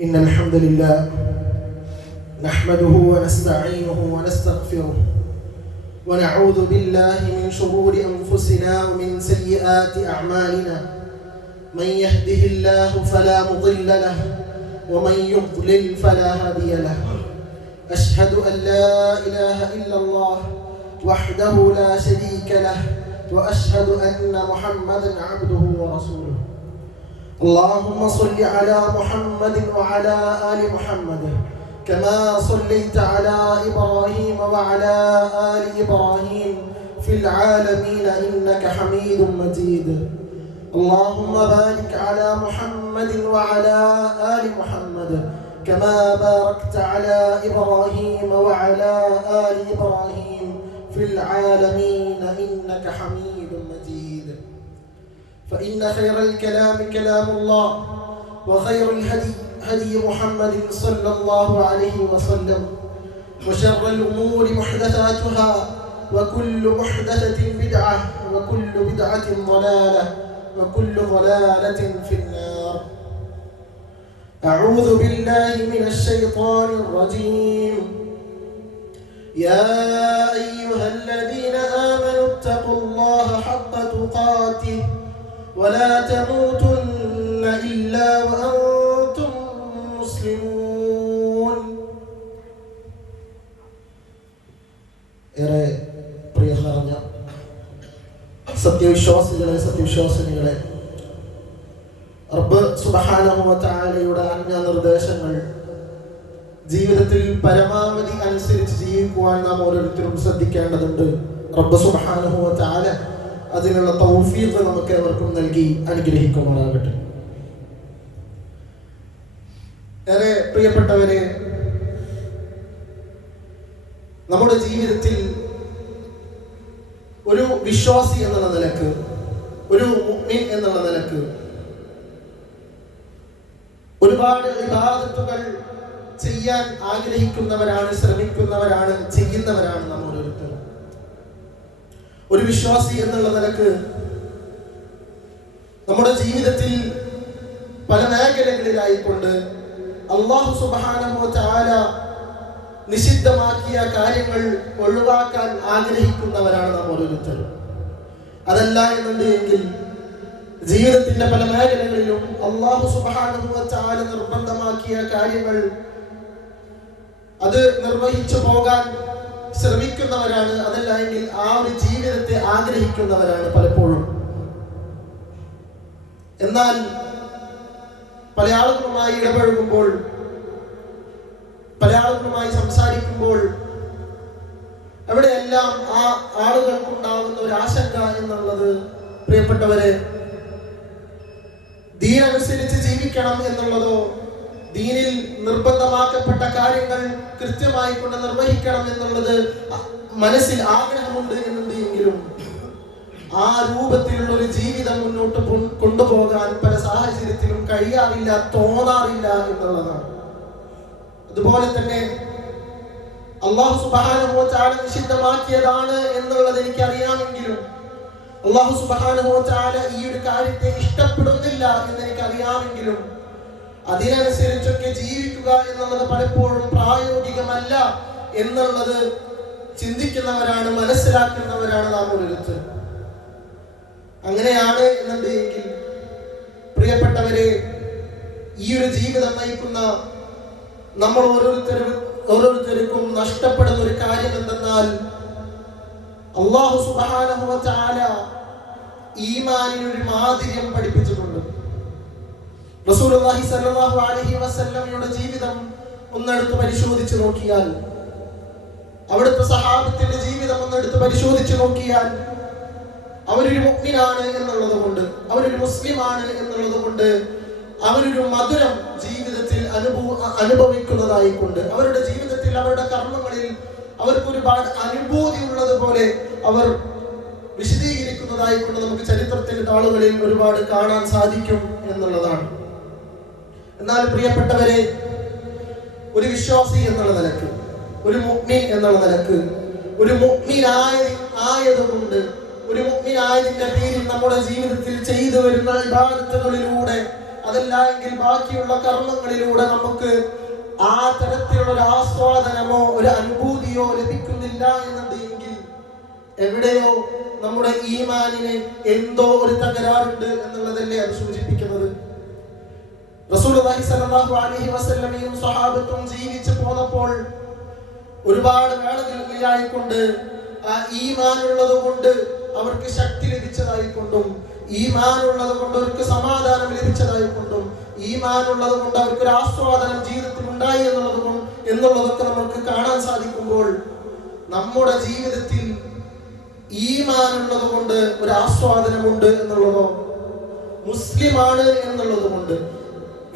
إن الحمد لله نحمده ونستعينه ونستغفره ونعوذ بالله من شرور أنفسنا ومن سيئات أعمالنا. من يهده الله فلا مضل له ومن يضلل فلا هادي له. أشهد أن لا إله إلا الله وحده لا شريك له وأشهد أن محمدا عبده ورسوله. اللهم صل على محمد وعلى آل محمد كما صليت على إبراهيم وعلى آل إبراهيم في العالمين إنك حميد مجيد. اللهم بارك على محمد وعلى آل محمد كما باركت على إبراهيم وعلى آل إبراهيم في العالمين إنك حميد مجيد. فإن خير الكلام كلام الله وخير الهدي هدي محمد صلى الله عليه وسلم وشر الأمور محدثاتها وكل محدثة بدعة وكل بدعة ضلالة وكل ضلالة في النار. أعوذ بالله من الشيطان الرجيم. يا أيها الذين آمنوا اتقوا الله حق تقاته ولا تموتن إلا وأنتم مسلمون. ഏറെ പ്രിയം നിറഞ്ഞ സത്യവിശ്വാസിനികളെ, റബ്ബ് സുബ്ഹാനഹു വ തആലയുടെ ആജ്ഞാനിർദ്ദേശങ്ങൾ ജീവിതത്തിൽ പരമാവധി അനുസരിച്ച് ജീവിക്കുവാൻ നാം ഓരോരുത്തരും ശ്രദ്ധിക്കേണ്ടതുണ്ട്. റബ്ബ് സുബ്ഹാനഹു വ തആല അതിനുള്ള തൗഫീഖ് നമുക്ക് ഏവർക്കും നൽകി അനുഗ്രഹിക്കുമാറാകട്ടെ. ഏറെ പ്രിയപ്പെട്ടവരെ, നമ്മുടെ ജീവിതത്തിൽ ഒരു വിശ്വാസി എന്നുള്ള നിലക്ക്, ഒരു മുഅ്മിൻ എന്നുള്ള നിലക്ക് ഒരുപാട് ഇബാദത്തുകൾ ചെയ്യാൻ ആഗ്രഹിക്കുന്നവരാണ്, ശ്രമിക്കുന്നവരാണ്, ചെയ്യുന്നവരാണ് നാം ഓരോരുത്തരും. ഒരു വിശ്വാസി എന്നുള്ള നിലക്ക് നമ്മുടെ ജീവിതത്തിൽ പല മേഖലകളിലായിക്കൊണ്ട് അല്ലാഹു സുബ്ഹാനഹു വ തആല നിഷിദ്ധമാക്കിയ കാര്യങ്ങൾ ഒഴിവാക്കാൻ ആഗ്രഹിക്കുന്നവരാണ് നാം ഓരോരുത്തരും. അതല്ല എന്നുണ്ടെങ്കിൽ ജീവിതത്തിന്റെ പല മേഖലകളിലും അല്ലാഹു സുബ്ഹാനഹു വ തആല നിർബന്ധമാക്കിയ കാര്യങ്ങൾ അത് നിർവഹിച്ചു പോകാൻ ശ്രമിക്കുന്നവരാണ്. അതല്ല എങ്കിൽ ആ ഒരു ജീവിതത്തെ ആഗ്രഹിക്കുന്നവരാണ് പലപ്പോഴും. എന്നാൽ പല ആളുകളുമായി ഇടപഴകുമ്പോൾ, പല ആളുകളുമായി സംസാരിക്കുമ്പോൾ അവിടെയെല്ലാം ആ ആളുകൾക്കുണ്ടാകുന്ന ഒരു ആശങ്ക എന്നുള്ളത്, പ്രിയപ്പെട്ടവരെ, ദീനനുസരിച്ച് ജീവിക്കണം എന്നുള്ളതോ ദീനിൽ നിർബന്ധമാക്കപ്പെട്ട കാര്യങ്ങൾ കൃത്യമായി കൊണ്ട് നിർവഹിക്കണം എന്നുള്ളത് മനസ്സിൽ ആഗ്രഹമുണ്ട് എന്നുണ്ടെങ്കിലും ആ രൂപത്തിലുള്ള ഒരു ജീവിതം മുന്നോട്ട് കൊണ്ടുപോകാൻ പല സാഹചര്യത്തിലും കഴിയാറില്ല, തോന്നാറില്ല എന്നുള്ളതാണ്. അതുപോലെ തന്നെ അല്ലാഹു സുബ്ഹാനഹു വ തആല നിഷിദ്ധമാക്കിയതാണ് എന്നുള്ളത് എനിക്കറിയാമെങ്കിലും അല്ലാഹു സുബ്ഹാനഹു വ തആല ഈ ഒരു കാര്യത്തെ ഇഷ്ടപ്പെടുന്നില്ല എന്ന് എനിക്കറിയാമെങ്കിലും അതിനനുസരിച്ചൊക്കെ ജീവിക്കുക എന്നുള്ളത് പലപ്പോഴും പ്രായോഗികമല്ല എന്നുള്ളത് ചിന്തിക്കുന്നവരാണ്, മനസ്സിലാക്കുന്നവരാണ് നാം ഓരോരുത്തരും. അങ്ങനെയാണ് എന്നുണ്ടെങ്കിൽ പ്രിയപ്പെട്ടവരെ, ഈ ഒരു ജീവിതം നയിക്കുന്ന നമ്മൾ ഓരോരുത്തർക്കും നഷ്ടപ്പെടുന്ന ഒരു കാര്യം എന്തെന്നാൽ അല്ലാഹു സുബ്ഹാനഹു വ തആല ഈമാനിന് ഒരു മാധുര്യം പഠിപ്പിച്ചിട്ടുണ്ട്. റസൂലുള്ളാഹി സ്വല്ലല്ലാഹു അലൈഹി വസല്ലമയുടെ ജീവിതം ഒന്നെടുത്ത് പരിശോധിച്ച് നോക്കിയാൽ, അവിടുത്തെ സഹാബത്തിന്റെ ജീവിതം ഒന്നെടുത്ത് പരിശോധിച്ച് നോക്കിയാൽ, അവരൊരു മുഅ്മിനാണ് എന്നുള്ളത് കൊണ്ട്, അവരൊരു മുസ്ലിമാണ് എന്നുള്ളത് കൊണ്ട്, അവരൊരു മധുരം ജീവിതത്തിൽ അനുഭവിക്കുന്നതായിക്കൊണ്ട്, അവരുടെ ജീവിതത്തിൽ അവരുടെ കർമ്മങ്ങളിൽ അവർക്ക് ഒരുപാട് അനുഭൂതി ഉള്ളതുപോലെ അവർ വിശദീകരിക്കുന്നതായിക്കൊണ്ട് നമുക്ക് ചരിത്രത്തിന്റെ താളുകളിൽ ഒരുപാട് കാണാൻ സാധിക്കും എന്നുള്ളതാണ്. എന്നാൽ പ്രിയപ്പെട്ടവരെ, ഒരു വിശ്വാസി എന്നുള്ള നിലക്ക്, ഒരു മുഅ്മിൻ എന്നുള്ള നിലക്ക്, ഒരു മുഅ്മിനായതുകൊണ്ട്, ഒരു മുഅ്മിനായതിന്റെ പേരിൽ നമ്മുടെ ജീവിതത്തിൽ ചെയ്തു വരുന്ന ഇബാദത്തുകളിലൂടെ അതല്ല എങ്കിൽ ബാക്കിയുള്ള കർമ്മങ്ങളിലൂടെ നമുക്ക് ആ തരത്തിലുള്ള ഒരു ആസ്വാദനമോ ഒരു അനുഭൂതിയോ ലഭിക്കുന്നില്ല എന്നുണ്ടെങ്കിൽ എവിടെയോ നമ്മുടെ ഈമാനിന് എന്തോ ഒരു തകരാറുണ്ട് എന്നുള്ളതല്ലേ അത് സൂചിപ്പിക്കുന്നത്. റസൂലുള്ളാഹി സ്വല്ലല്ലാഹു അലൈഹി വസല്ലമയും സ്വഹാബത്തും ജീവിച്ചു പോന്നപ്പോൾ ഒരുപാട് വേളകളിലായിക്കൊണ്ട് ആ ഈമാനുള്ളത് കൊണ്ട് അവർക്ക് ശക്തി ലഭിച്ചതായിക്കൊണ്ടും ഈമാനുള്ളത് കൊണ്ട് അവർക്ക് സമാധാനം ലഭിച്ചതായിക്കൊണ്ടും ഈമാനുള്ളത് കൊണ്ട് അവർക്ക് ഒരു ആസ്വാദനം ജീവിതത്തിൽ ഉണ്ടായി എന്നുള്ളതൊക്കെ നമുക്ക് കാണാൻ സാധിക്കുമ്പോൾ നമ്മുടെ ജീവിതത്തിൽ ഈമാനുള്ളത് കൊണ്ട് ഒരു ആസ്വാദനമുണ്ട് എന്നുള്ളതോ മുസ്ലിമാണ് എന്നുള്ളത് കൊണ്ട്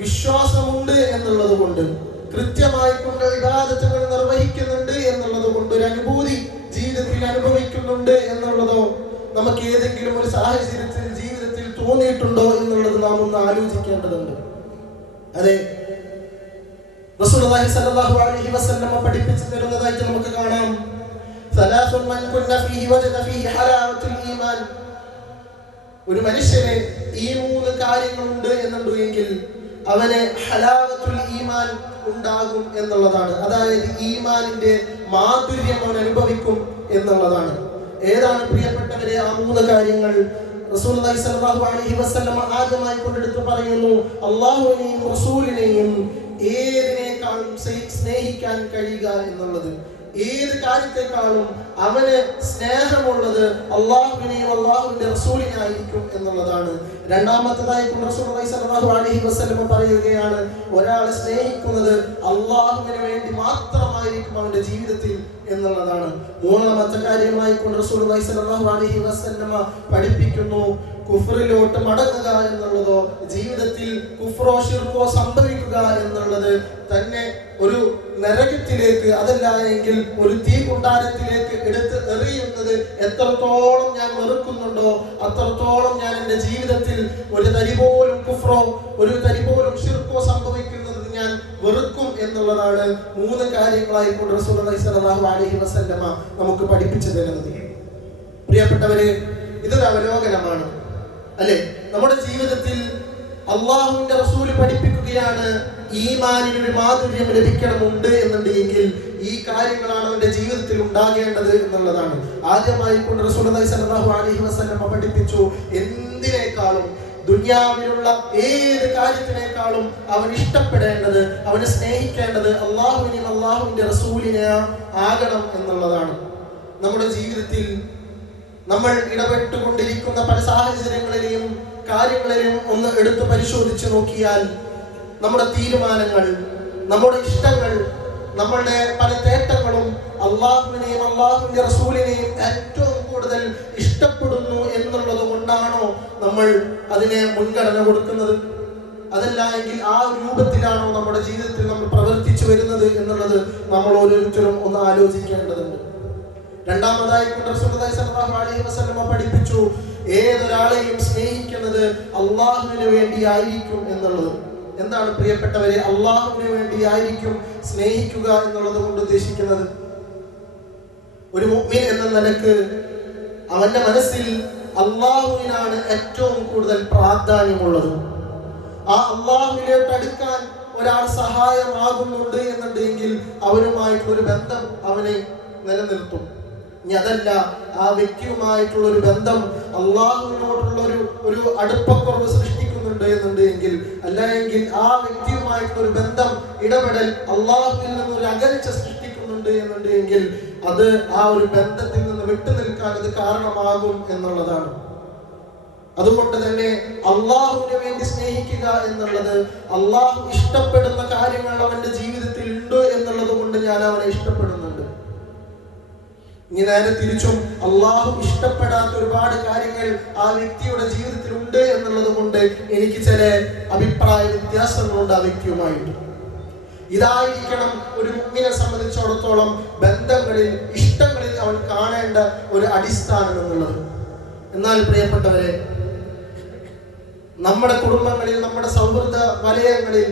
വിശ്വാസമുണ്ട് എന്നുള്ളത് കൊണ്ട് കൃത്യമായി കൊണ്ട് ഇബാദത്തുകൾ നിർവഹിക്കുന്നുണ്ട് എന്നുള്ളത് കൊണ്ട് ഒരു അനുഭൂതി ജീവിതത്തിൽ അനുഭവിക്കുന്നുണ്ട് എന്നുള്ളതോ നമുക്ക് ഏതെങ്കിലും ഒരു സാഹചര്യത്തിൽ ജീവിതത്തിൽ തോന്നിയിട്ടുണ്ടോ എന്നുള്ളത് നാം ഒന്ന് ആലോചിക്കേണ്ടതുണ്ട്. അതെ, റസൂലുള്ളാഹി സ്വല്ലല്ലാഹു അലൈഹി വസല്ലം പഠിപ്പിച്ചു തരുന്നതായിട്ട് നമുക്ക് കാണാം. സലാസുൻ മൻ കുന്ന ഫീഹി വജദ ഫീഹി ഹലാവത്തുൽ ഈമാൻ. ഒരു മനുഷ്യന് ഈ മൂന്ന് കാര്യങ്ങളുണ്ട് എന്നുണ്ടെങ്കിൽ അവന് ഹലാവത്തുൽ ഈമാൻ ഉണ്ടാകും എന്നുള്ളതാണ്. അതായത് ഈമാനിന്റെ മാധുര്യം അവൻ അനുഭവിക്കും എന്നുള്ളതാണ്. ഏതാണ് പ്രിയപ്പെട്ടവരെ ആ മൂന്ന് കാര്യങ്ങൾ? റസൂലുള്ളാഹി സ്വല്ലല്ലാഹു അലൈഹി വസല്ലം ആദ്യമായി കൊണ്ടെടുത്ത് പറയുന്നു, അല്ലാഹുവിനെയും റസൂലിനെയും ഏതിനേക്കാളും സ്നേഹിക്കാൻ കഴിയുക എന്നുള്ളത്. ഏത് കാര്യത്തെക്കാളും അവന് സ്നേഹമുള്ളത് അള്ളാഹുവിനെയും അള്ളാഹുവിന്റെ റസൂലിനായിരിക്കും എന്നുള്ളതാണ്. രണ്ടാമത്തേതായി റസൂലുള്ളാഹി സ്വല്ലല്ലാഹു അലൈഹി വസല്ലം പറയുകയാണ്, ഒരാളെ സ്നേഹിക്കുന്നത് അള്ളാഹുവിന് വേണ്ടി മാത്രമായിരിക്കും അവന്റെ ജീവിതത്തിൽ എന്നുള്ളതാണ്. മൂന്നാമത്തെ കാര്യമായി റസൂലുള്ളാഹി സ്വല്ലല്ലാഹു അലൈഹി വസല്ലം പഠിപ്പിക്കുന്നു, കുഫറിലോട്ട് മടങ്ങുക എന്നുള്ളതോ ജീവിതത്തിൽ കുഫ്രോ ശിർക്കോ സംഭവിക്കുക എന്നുള്ളത് തന്നെ ഒരു നരകത്തിലേക്ക് അതല്ല എങ്കിൽ ഒരു തീ കുണ്ടാരത്തിലേക്ക് എടുത്ത് എറിയുന്നത് എത്രത്തോളം ഞാൻ വെറുക്കുന്നുണ്ടോ അത്രത്തോളം ഞാൻ എൻ്റെ ജീവിതത്തിൽ ഒരു തരി പോലും കുഫ്രോ ഒരു തരി പോലും ശിർക്കോ സംഭവിക്കുന്നത് ഞാൻ വെറുക്കും എന്നുള്ളതാണ് മൂന്ന് കാര്യങ്ങളായി റസൂലുള്ളാഹി സ്വല്ലല്ലാഹു അലൈഹി വസല്ലമ നമുക്ക് പഠിപ്പിച്ചു തരുന്നത്. പ്രിയപ്പെട്ടവരെ, ഇതൊരു അവലോകനമാണ് അല്ലെ? നമ്മുടെ ജീവിതത്തിൽ അള്ളാഹുവിന്റെ റസൂൽ പഠിപ്പിക്കുകയാണ്, ഈമാനിനൊരു മാധുര്യം ലഭിക്കണമുണ്ട് എന്നുണ്ടെങ്കിൽ ഈ കാര്യങ്ങളാണ് അവന്റെ ജീവിതത്തിൽ ഉണ്ടാകേണ്ടത് എന്നുള്ളതാണ്. ആദ്യമായി റസൂലുള്ളാഹി സ്വല്ലല്ലാഹു അലൈഹി വസല്ലം പഠിപ്പിച്ചു, എന്തിനേക്കാളും ദുനിയാവിലുള്ള ഏത് കാര്യത്തിനേക്കാളും അവൻ ഇഷ്ടപ്പെടേണ്ടത് അവന് സ്നേഹിക്കേണ്ടത് അള്ളാഹുവിനെയും അള്ളാഹുവിന്റെ റസൂലിനെ ആകണം എന്നുള്ളതാണ്. നമ്മുടെ ജീവിതത്തിൽ നമ്മൾ ഇടപെട്ടുകൊണ്ടിരിക്കുന്ന പല സാഹചര്യങ്ങളിലെയും കാര്യങ്ങളിലെയും ഒന്ന് എടുത്തു പരിശോധിച്ച് നോക്കിയാൽ നമ്മുടെ തീരുമാനങ്ങൾ, നമ്മുടെ ഇഷ്ടങ്ങൾ, നമ്മളുടെ പല തേട്ടങ്ങളും അള്ളാഹുവിനെയും അള്ളാഹുവിന്റെ റസൂലിനെയും ഏറ്റവും കൂടുതൽ ഇഷ്ടപ്പെടുന്നു എന്നുള്ളത് കൊണ്ടാണോ നമ്മൾ അതിനെ മുൻഗണന കൊടുക്കുന്നത്? അതല്ല എങ്കിൽ ആ രൂപത്തിലാണോ നമ്മുടെ ജീവിതത്തിൽ നമ്മൾ പ്രവർത്തിച്ചു വരുന്നത് എന്നുള്ളത് നമ്മൾ ഓരോരുത്തരും ഒന്ന് ആലോചിക്കേണ്ടതുണ്ട്. രണ്ടാമതായി റസൂലുള്ളാഹി സ്വല്ലല്ലാഹു അലൈഹി വസല്ലം പഠിപ്പിച്ചു, ഏതൊരാളെയും സ്നേഹിക്കുന്നത് അള്ളാഹുവിന് വേണ്ടിയായിരിക്കും എന്നുള്ളത്. എന്താണ് പ്രിയപ്പെട്ടവരെ അള്ളാഹുവിന് വേണ്ടിയായിരിക്കും സ്നേഹിക്കുക എന്നുള്ളത് കൊണ്ട് ഉദ്ദേശിക്കുന്നത്? ഒരു മുഅ്മിൻ എന്ന നിലക്ക് അവന്റെ മനസ്സിൽ അള്ളാഹുവിനാണ് ഏറ്റവും കൂടുതൽ പ്രാധാന്യമുള്ളത്. ആ അള്ളാഹുവിലേക്ക് അടുക്കാൻ ഒരാൾ സഹായമാകുന്നുണ്ട് എന്നുണ്ടെങ്കിൽ അവരുമായിട്ടുള്ളൊരു ബന്ധം അവനെ നിലനിർത്തും. ഇനി അതല്ല, ആ വ്യക്തിയുമായിട്ടുള്ള ഒരു ബന്ധം അള്ളാഹുവിനോടുള്ള ഒരു അടുപ്പക്കുറവ് സൃഷ്ടിക്കുന്നുണ്ട് എന്നുണ്ടെങ്കിൽ, അല്ലെങ്കിൽ ആ വ്യക്തിയുമായിട്ടുള്ള ഒരു ബന്ധം ഇടപെടൽ അള്ളാഹുവിൽ നിന്നൊരു അകൽച്ച സൃഷ്ടിക്കുന്നുണ്ട് എന്നുണ്ടെങ്കിൽ അത് ആ ഒരു ബന്ധത്തിൽ നിന്ന് വിട്ടുനിൽക്കാൻ അത് കാരണമാകും എന്നുള്ളതാണ്. അതുകൊണ്ട് തന്നെ അള്ളാഹുവിന് വേണ്ടി സ്നേഹിക്കുക എന്നുള്ളത്, അള്ളാഹു ഇഷ്ടപ്പെടുന്ന കാര്യങ്ങൾ അവന്റെ ജീവിതത്തിൽ ഉണ്ട് എന്നുള്ളത് കൊണ്ട് ഞാൻ അവനെ ഇഷ്ടപ്പെടുന്നുണ്ട്. ഇനി നേരെ തിരിച്ചും അള്ളാഹു ഇഷ്ടപ്പെടാത്ത ഒരുപാട് കാര്യങ്ങൾ ആ വ്യക്തിയുടെ ജീവിതത്തിൽ ഉണ്ട് എന്നുള്ളത് കൊണ്ട് എനിക്ക് ചില അഭിപ്രായ വ്യത്യാസങ്ങളുണ്ട് ആ വ്യക്തിയുമായിട്ട്. ഇതായിരിക്കണം ഒരു മുഅ്മിനെ സംബന്ധിച്ചിടത്തോളം ബന്ധങ്ങളിൽ, ഇഷ്ടങ്ങളിൽ അവൻ കാണേണ്ട ഒരു അടിസ്ഥാനം എന്നുള്ളത്. എന്നാൽ പ്രിയപ്പെട്ടവരെ, നമ്മുടെ കുടുംബങ്ങളിൽ, നമ്മുടെ സൗഹൃദ വലയങ്ങളിൽ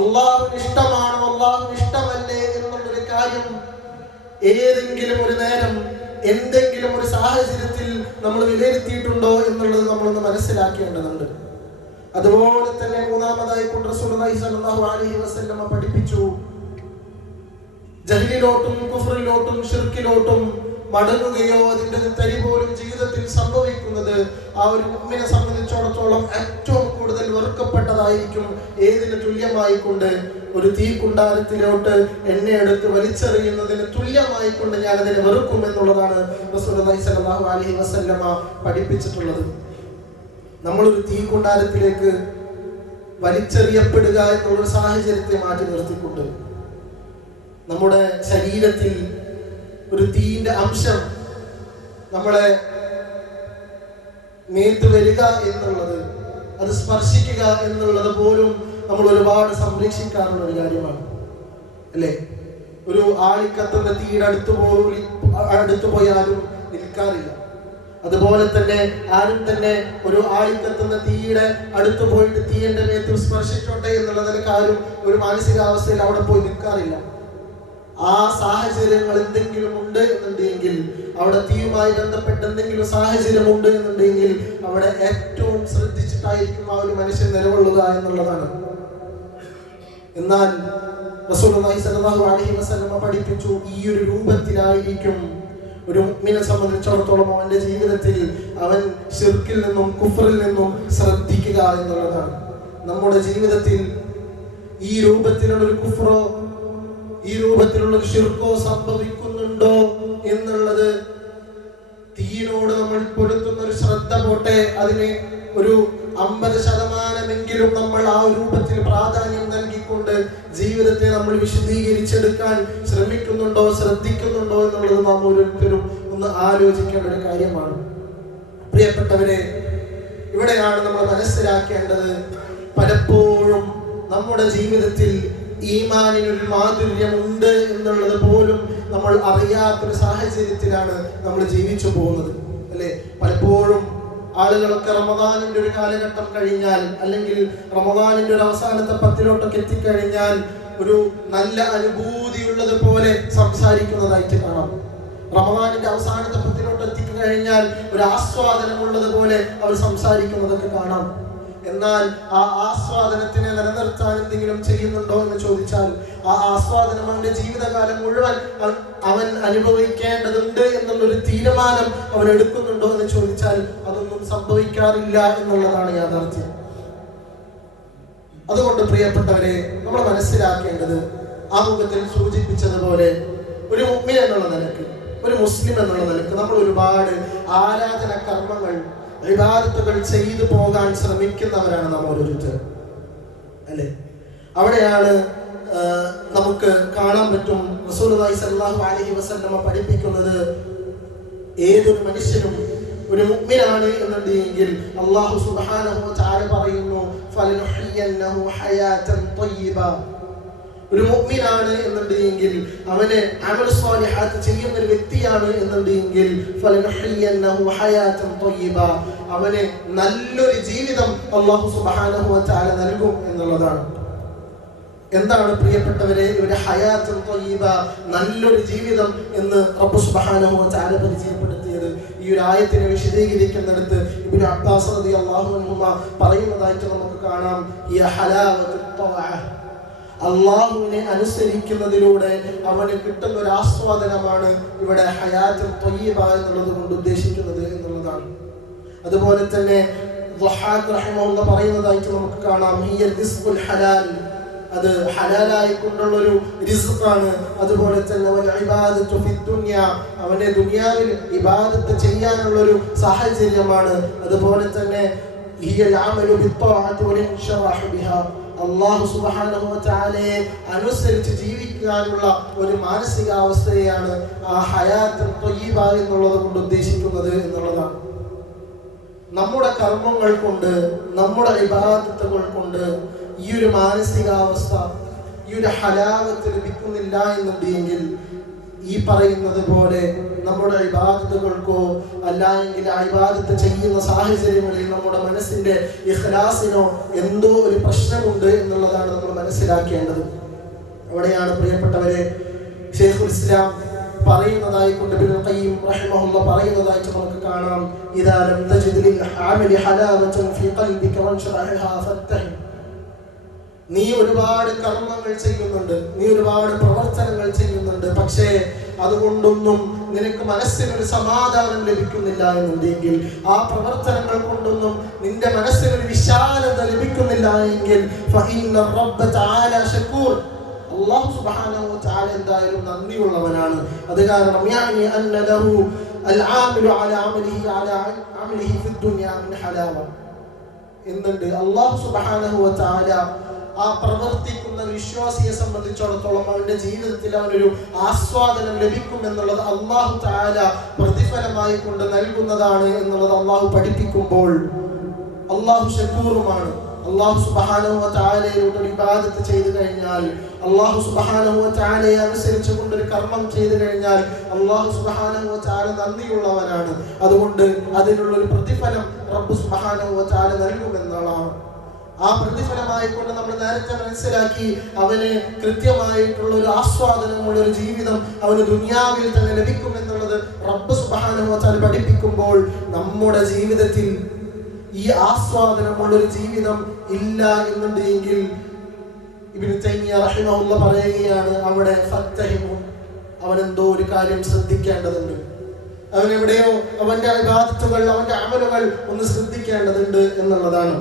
അള്ളാഹുവിന് ഇഷ്ടമാണോ അള്ളാഹുവിന് ഇഷ്ടമല്ലേ എന്നുള്ളൊരു കാര്യം ഏതെങ്കിലും ഒരു നേരം എന്തെങ്കിലും ഒരു സാഹചര്യത്തിൽ നമ്മൾ വിലയിരുത്തിയിട്ടുണ്ടോ എന്നുള്ളത് നമ്മളൊന്ന് മനസ്സിലാക്കേണ്ടതുണ്ട്. അതുപോലെ തന്നെ മൂന്നാമതായി കൊണ്ട് റസൂലുള്ളാഹി സ്വല്ലല്ലാഹു അലൈഹി വസല്ലം പഠിപ്പിച്ചു, ജഹ്ലിലോട്ടും കുഫ്റിലോട്ടും ശിർക്കിലോട്ടും മടങ്ങുകയോ അതിന്റെ തരി പോലും ജീവിതത്തിൽ സംഭവിക്കുന്നത് ആ ഒരു മുഅ്മിനെ സംബന്ധിച്ചിടത്തോളം ഏറ്റവും കൂടുതൽ വെറുക്കപ്പെട്ടതായിരിക്കും. ഏതിന് തുല്യമായിക്കൊണ്ട് ഒരു തീ കുണ്ടാരത്തിലോട്ട് എണ്ണ എടുത്ത് വലിച്ചെറിയുന്നതിന് തുല്യമായിക്കൊണ്ട് ഞാൻ അതിനെ വെറുക്കും എന്നുള്ളതാണ് റസൂലുള്ളാഹി സ്വല്ലല്ലാഹു അലൈഹി വസല്ലമ പഠിപ്പിച്ചിട്ടുള്ളത്. നമ്മളൊരു തീ കുണ്ടാരത്തിലേക്ക് വലിച്ചെറിയപ്പെടുക എന്നുള്ളൊരു സാഹചര്യത്തെ മാറ്റി നിർത്തിക്കൊണ്ട് നമ്മുടെ ശരീരത്തിൽ ഒരു തീയിന്റെ അംശം നമ്മളെ മേത്ത് വരിക എന്നുള്ളത്, അത് സ്പർശിക്കുക എന്നുള്ളത് പോലും നമ്മൾ ഒരുപാട് സംരക്ഷിക്കാറുള്ള ഒരു കാര്യമാണ്, അല്ലേ? ഒരു ആളിക്കത്തുന്ന തീയുടെ അടുത്ത് പോയാലും നിൽക്കാറില്ല. അതുപോലെ തന്നെ ആരും തന്നെ ഒരു ആളിക്കത്തുന്ന തീയുടെ അടുത്ത് പോയിട്ട് തീയന്റെ മേത്ത് സ്പർശിച്ചോട്ടെ എന്നുള്ളതിനൊക്കെ ആരും ഒരു മാനസികാവസ്ഥയിൽ അവിടെ പോയി നിൽക്കാറില്ല. ആ സാഹചര്യങ്ങൾ എന്തെങ്കിലും ഉണ്ട് എന്നുണ്ടെങ്കിൽ, അവിടെ തീയുമായി ബന്ധപ്പെട്ട എന്തെങ്കിലും സാഹചര്യം ഉണ്ട് എന്നുണ്ടെങ്കിൽ അവിടെ ഏറ്റവും ശ്രദ്ധിച്ചിട്ടായിരിക്കും ആ ഒരു മനുഷ്യൻ നിലകൊള്ളുക എന്നുള്ളതാണ്. എന്നാൽ റസൂലുള്ളാഹി സ്വല്ലല്ലാഹു അലൈഹി വസല്ലം പഠിപ്പിച്ചു, ഈ ഒരു രൂപത്തിലായിരിക്കും ഒരു മുഅ്മിനെ സംബന്ധിച്ചിടത്തോളം അവന്റെ ജീവിതത്തിൽ അവൻ ശിർക്കിൽ നിന്നും കുഫ്റിൽ നിന്നും ശ്രദ്ധിക്കുക എന്നുള്ളതാണ്. നമ്മുടെ ജീവിതത്തിൽ ഈ രൂപത്തിലുള്ള ഒരു കുഫ്റോ ഈ രൂപത്തിലുള്ള ഒരു ശിർക്കോ സംഭവിക്കുന്നുണ്ടോ എന്നുള്ളത് തീയിനോട് നമ്മൾ കൊടുക്കുന്ന ഒരു ശ്രദ്ധ പോട്ടെ, അതിന് ഒരു 50% നമ്മൾ ആ രൂപത്തിൽ പ്രാധാന്യം നൽകിക്കൊണ്ട് ജീവിതത്തെ നമ്മൾ വിശദീകരിച്ചെടുക്കാൻ ശ്രമിക്കുന്നുണ്ടോ, ശ്രദ്ധിക്കുന്നുണ്ടോ എന്നുള്ളത് നാം ഓരോരുത്തരും ഒന്ന് ആലോചിക്കേണ്ട ഒരു കാര്യമാണ്. പ്രിയപ്പെട്ടവരെ, ഇവിടെയാണ് നമ്മൾ മനസ്സിലാക്കേണ്ടത്, പലപ്പോഴും നമ്മുടെ ജീവിതത്തിൽ ഈമാനിനൊരു മാധുര്യമുണ്ട് എന്നുള്ളത് പോലും നമ്മൾ അറിയാത്തൊരു സാഹചര്യത്തിലാണ് നമ്മൾ ജീവിച്ചു പോകുന്നത്, അല്ലെ? പലപ്പോഴും ആളുകളൊക്കെ റമദാനിന്റെ ഒരു കാലഘട്ടം കഴിഞ്ഞാൽ, അല്ലെങ്കിൽ റമദാനിന്റെ ഒരു അവസാനത്തെ 10 എത്തിക്കഴിഞ്ഞാൽ ഒരു നല്ല അനുഭൂതിയുള്ളത് പോലെ സംസാരിക്കുന്നതായിട്ട് കാണാം. റമദാനിന്റെ അവസാനത്തെ 10 എത്തിക്കഴിഞ്ഞാൽ ഒരു ആസ്വാദനമുള്ളത് പോലെ അവർ സംസാരിക്കുന്നതൊക്കെ കാണാം. എന്നാൽ ആ ആസ്വാദനത്തിനെ നിലനിർത്താൻ എന്തെങ്കിലും ചെയ്യുന്നുണ്ടോ എന്ന് ചോദിച്ചാൽ, ആ ആസ്വാദനം അവന്റെ ജീവിതകാലം മുഴുവൻ അവൻ അനുഭവിക്കേണ്ടതുണ്ട് എന്നുള്ളൊരു തീരുമാനം അവൻ എടുക്കുന്നുണ്ടോ എന്ന് ചോദിച്ചാൽ അതൊന്നും സംഭവിക്കാറില്ല എന്നുള്ളതാണ് യാഥാർത്ഥ്യം. അതുകൊണ്ട് പ്രിയപ്പെട്ടവരെ, നമ്മൾ മനസ്സിലാക്കേണ്ടത്, ആമുഖത്തിൽ സൂചിപ്പിച്ചതുപോലെ, ഒരു മുഅ്മിൻ എന്നുള്ള നിലക്ക്, ഒരു മുസ്ലിം എന്നുള്ള നിലക്ക് നമ്മൾ ഒരുപാട് ആരാധന കർമ്മങ്ങൾ, ഇബാദത്തുകൾ ചെയ്തു പോകാൻ ശ്രമിക്കുന്നവരാണ് നാം ഓരോരുത്തരും, അല്ലെ? അവിടെയാണ് നമുക്ക് കാണാൻ പറ്റും, റസൂലുള്ളാഹി സ്വല്ലല്ലാഹു അലൈഹി വസല്ലം പഠിപ്പിക്കുന്നത്, ഏതൊരു മനുഷ്യനും ഒരു മുഅ്മിനാണ് എന്നുണ്ടെങ്കിൽ അല്ലാഹു സുബ്ഹാനഹു വ തആല പറയുന്നു, ഫലനുഹ്യിയന്നഹു ഹയാതൻ ത്വയ്യിബ. ഒരു മുഅ്മിനാണ് എന്നുണ്ടെങ്കിൽ, അവന് അമൽ സ്വാലിഹാത്ത് ചെയ്യുന്ന ഒരു വ്യക്തിയാണ് എന്നുണ്ടെങ്കിൽ, ഫലനുഹ്യിയന്നഹു ഹയാതൻ ത്വയ്യിബ, അവന് നല്ലൊരു ജീവിതം അല്ലാഹു സുബ്ഹാനഹു വ തആല നൽകും എന്നുള്ളതാണ്. എന്താണ് പ്രിയപ്പെട്ടവരെ ഒരു ഹയാത്തുൻ ത്വയ്യിബ, നല്ലൊരു ജീവിതം എന്ന് റബ്ബ് സുബ്ഹാനഹു വ തആല പരിചയപ്പെടുത്തിയത്? ഈ ഒരു ആയത്തിനെ വിശദീകരിക്കുന്നിടത്ത് ഇബ്നു അബ്ബാസ് റളിയല്ലാഹു അൻഹുമ പറയുന്നതായിട്ട് നമുക്ക് കാണാം, യ ഹലാവത്തുത് ത്വഅ, അല്ലാഹുവിനെ അനുസരിക്കുന്നതിലൂടെ അവന് കിട്ടുന്ന ഒരു ആസ്വാദനമാണ് ഇവിടെ ഹയാത്തുൻ ത്വയ്യിബ എന്നുള്ളത് കൊണ്ട് ഉദ്ദേശിക്കുന്നത് എന്നുള്ളതാണ്. അതുപോലെ തന്നെ ദുഹാഖ് റഹിമഹുല്ലാ പറയുന്നതായിട്ട് നമുക്ക് കാണാം, ഹിയൽ റിസ്ഖുൽ ഹലാൽ, അത് ഹലാലായി കൊണ്ടുള്ള ഒരു റിസ്ഖാണ്. അതുപോലെ തന്നെ വൽ ഇബാദത്തു ഫി ദുനിയ, അവനെ ദുനിയാവിൽ ഇബാദത്ത് ചെയ്യാനുള്ള ഒരു സാഹചര്യമാണ്. അതുപോലെ തന്നെ ഹിയൽ അമലു ബിത്ത്വാഅത്തി വൽ ഇൻശറാഹു ബിഹാ, അല്ലാഹു സുബ്ഹാനഹു വ തആലയെ അനുസരിച്ച് ജീവിക്കാനുള്ള ഒരു മാനസികാവസ്ഥയാണ് ആ ഹയാത്തുൻ ത്വയ്യിബ എന്നുള്ളത് കൊണ്ട് ഉദ്ദേശിക്കുന്നത് എന്നുള്ളതാണ്. നമ്മുടെ കർമ്മങ്ങൾ കൊണ്ട്, നമ്മുടെ ഇബാദത്തുകൾ കൊണ്ട് ഈ ഒരു മാനസികാവസ്ഥ, ഈ ഒരു ഹലാവത്ത് ലഭിക്കുന്നില്ല എന്നുണ്ടെങ്കിൽ, ഈ പറയുന്നത് പോലെ നമ്മുടെ ഇബാദത്തുകൾക്കോ അല്ലെങ്കിൽ ആ ഇബാദത്ത് ചെയ്യുന്ന സാഹചര്യങ്ങളിൽ നമ്മുടെ മനസ്സിന്റെ ഇഖ്ലാസിനോ എന്തോ ഒരു പ്രശ്നമുണ്ട് എന്നുള്ളതാണ് നമ്മൾ മനസ്സിലാക്കേണ്ടത്. അവിടെയാണ് പ്രിയപ്പെട്ടവരെ, ശൈഖുൽ ഇസ്ലാം പറയുന്നതായി കൊണ്ട് ഇബ്നുൽ ഖയ്യിം റഹിമഹുല്ലാഹ് പറയുന്നതായിട്ട് നമുക്ക് കാണാം. ഇദാ ലം തജിദ് ലിൽ അമലി ഹലാവതൻ ഫീ ഖൽബിക വൻശറഹഹാ ഫത്തഹിം. നീ ഒരുപാട് കർമ്മങ്ങൾ ചെയ്യുന്നുണ്ട്, നീ ഒരുപാട് പ്രവർത്തനങ്ങൾ ചെയ്യുന്നുണ്ട്, പക്ഷേ അതുകൊണ്ടൊന്നും നിനക്ക് മനസ്സിനൊരു സമാധാനം ലഭിക്കുന്നില്ല എന്നുണ്ടെങ്കിൽ, ആ പ്രവർത്തനങ്ങൾ കൊണ്ടൊന്നും നിന്റെ മനസ്സിനൊരു വിശാലത ലഭിക്കുന്നില്ല എങ്കിൽ, ഫഇന്ന റബ്ബ തആല ശകൂർ, അല്ലാഹു സുബ്ഹാനഹു വ തആല എന്തായാലും നന്ദിയുള്ളവനാണ്. അത് കാരണം യാനി അന്ന ലഹു അൽ ആമിലു അലാ അമലിഹി ഫി ദുനിയ മിൻ ഹലാവ എന്നുണ്ട്. അല്ലാഹു സുബ്ഹാനഹു വ തആല ആ പ്രവർത്തിക്കുന്ന വിശ്വാസിയെ സംബന്ധിച്ചിടത്തോളം അവന്റെ ജീവിതത്തിൽ അവനൊരു ആസ്വാദനം ലഭിക്കും എന്നുള്ളത് അല്ലാഹു തആല പ്രതിഫലമായി കൊണ്ട് നൽകുന്നതാണ് എന്നുള്ളത് അല്ലാഹു പഠിപ്പിക്കുമ്പോൾ അല്ലാഹു ശകൂറുമാണ്. അല്ലാഹു സുബ്ഹാനഹു വ തആലയോട് ഇബാദത്ത് ചെയ്തു കഴിഞ്ഞാൽ, അല്ലാഹു സുബ്ഹാനഹു വ തആലയെ അനുസരിച്ച് കൊണ്ടൊരു കർമ്മം ചെയ്തു കഴിഞ്ഞാൽ അല്ലാഹു സുബ്ഹാനഹു വ തആല നന്ദിയുള്ളവനാണ്. അതുകൊണ്ട് അതിനുള്ളൊരു പ്രതിഫലം റബ്ബ് സുബ്ഹാനഹു വ തആല നൽകുമെന്നുള്ളതാണ്. ആ പ്രതിഫലമായിക്കൊണ്ട് നമ്മൾ നേരത്തെ മനസ്സിലാക്കി അവന് കൃത്യമായിട്ടുള്ള ഒരു ആസ്വാദനമുള്ള ഒരു ജീവിതം അവന് ദുനിയാവിൽ തന്നെ ലഭിക്കുമെന്നുള്ളത് റബ്ബ് സുബ്ഹാനഹു വ തആല പഠിപ്പിക്കുമ്പോൾ, നമ്മുടെ ജീവിതത്തിൽ ഈ ആസ്വാദനമുള്ള ഒരു ജീവിതം ഇല്ല എന്നുണ്ടെങ്കിൽ ഇബ്നു തൈമിയ്യ റഹിമഹുല്ലാഹ് പറയുകയാണ്, അവിടെ ഫത്തഹിമു, അവനെന്തോ ഒരു കാര്യം ശ്രദ്ധിക്കേണ്ടതുണ്ട്. അവനെവിടെയോ അവന്റെ ഇബാദത്തുകൾ, അവന്റെ അമലുകൾ ഒന്ന് ശ്രദ്ധിക്കേണ്ടതുണ്ട് എന്നുള്ളതാണ്.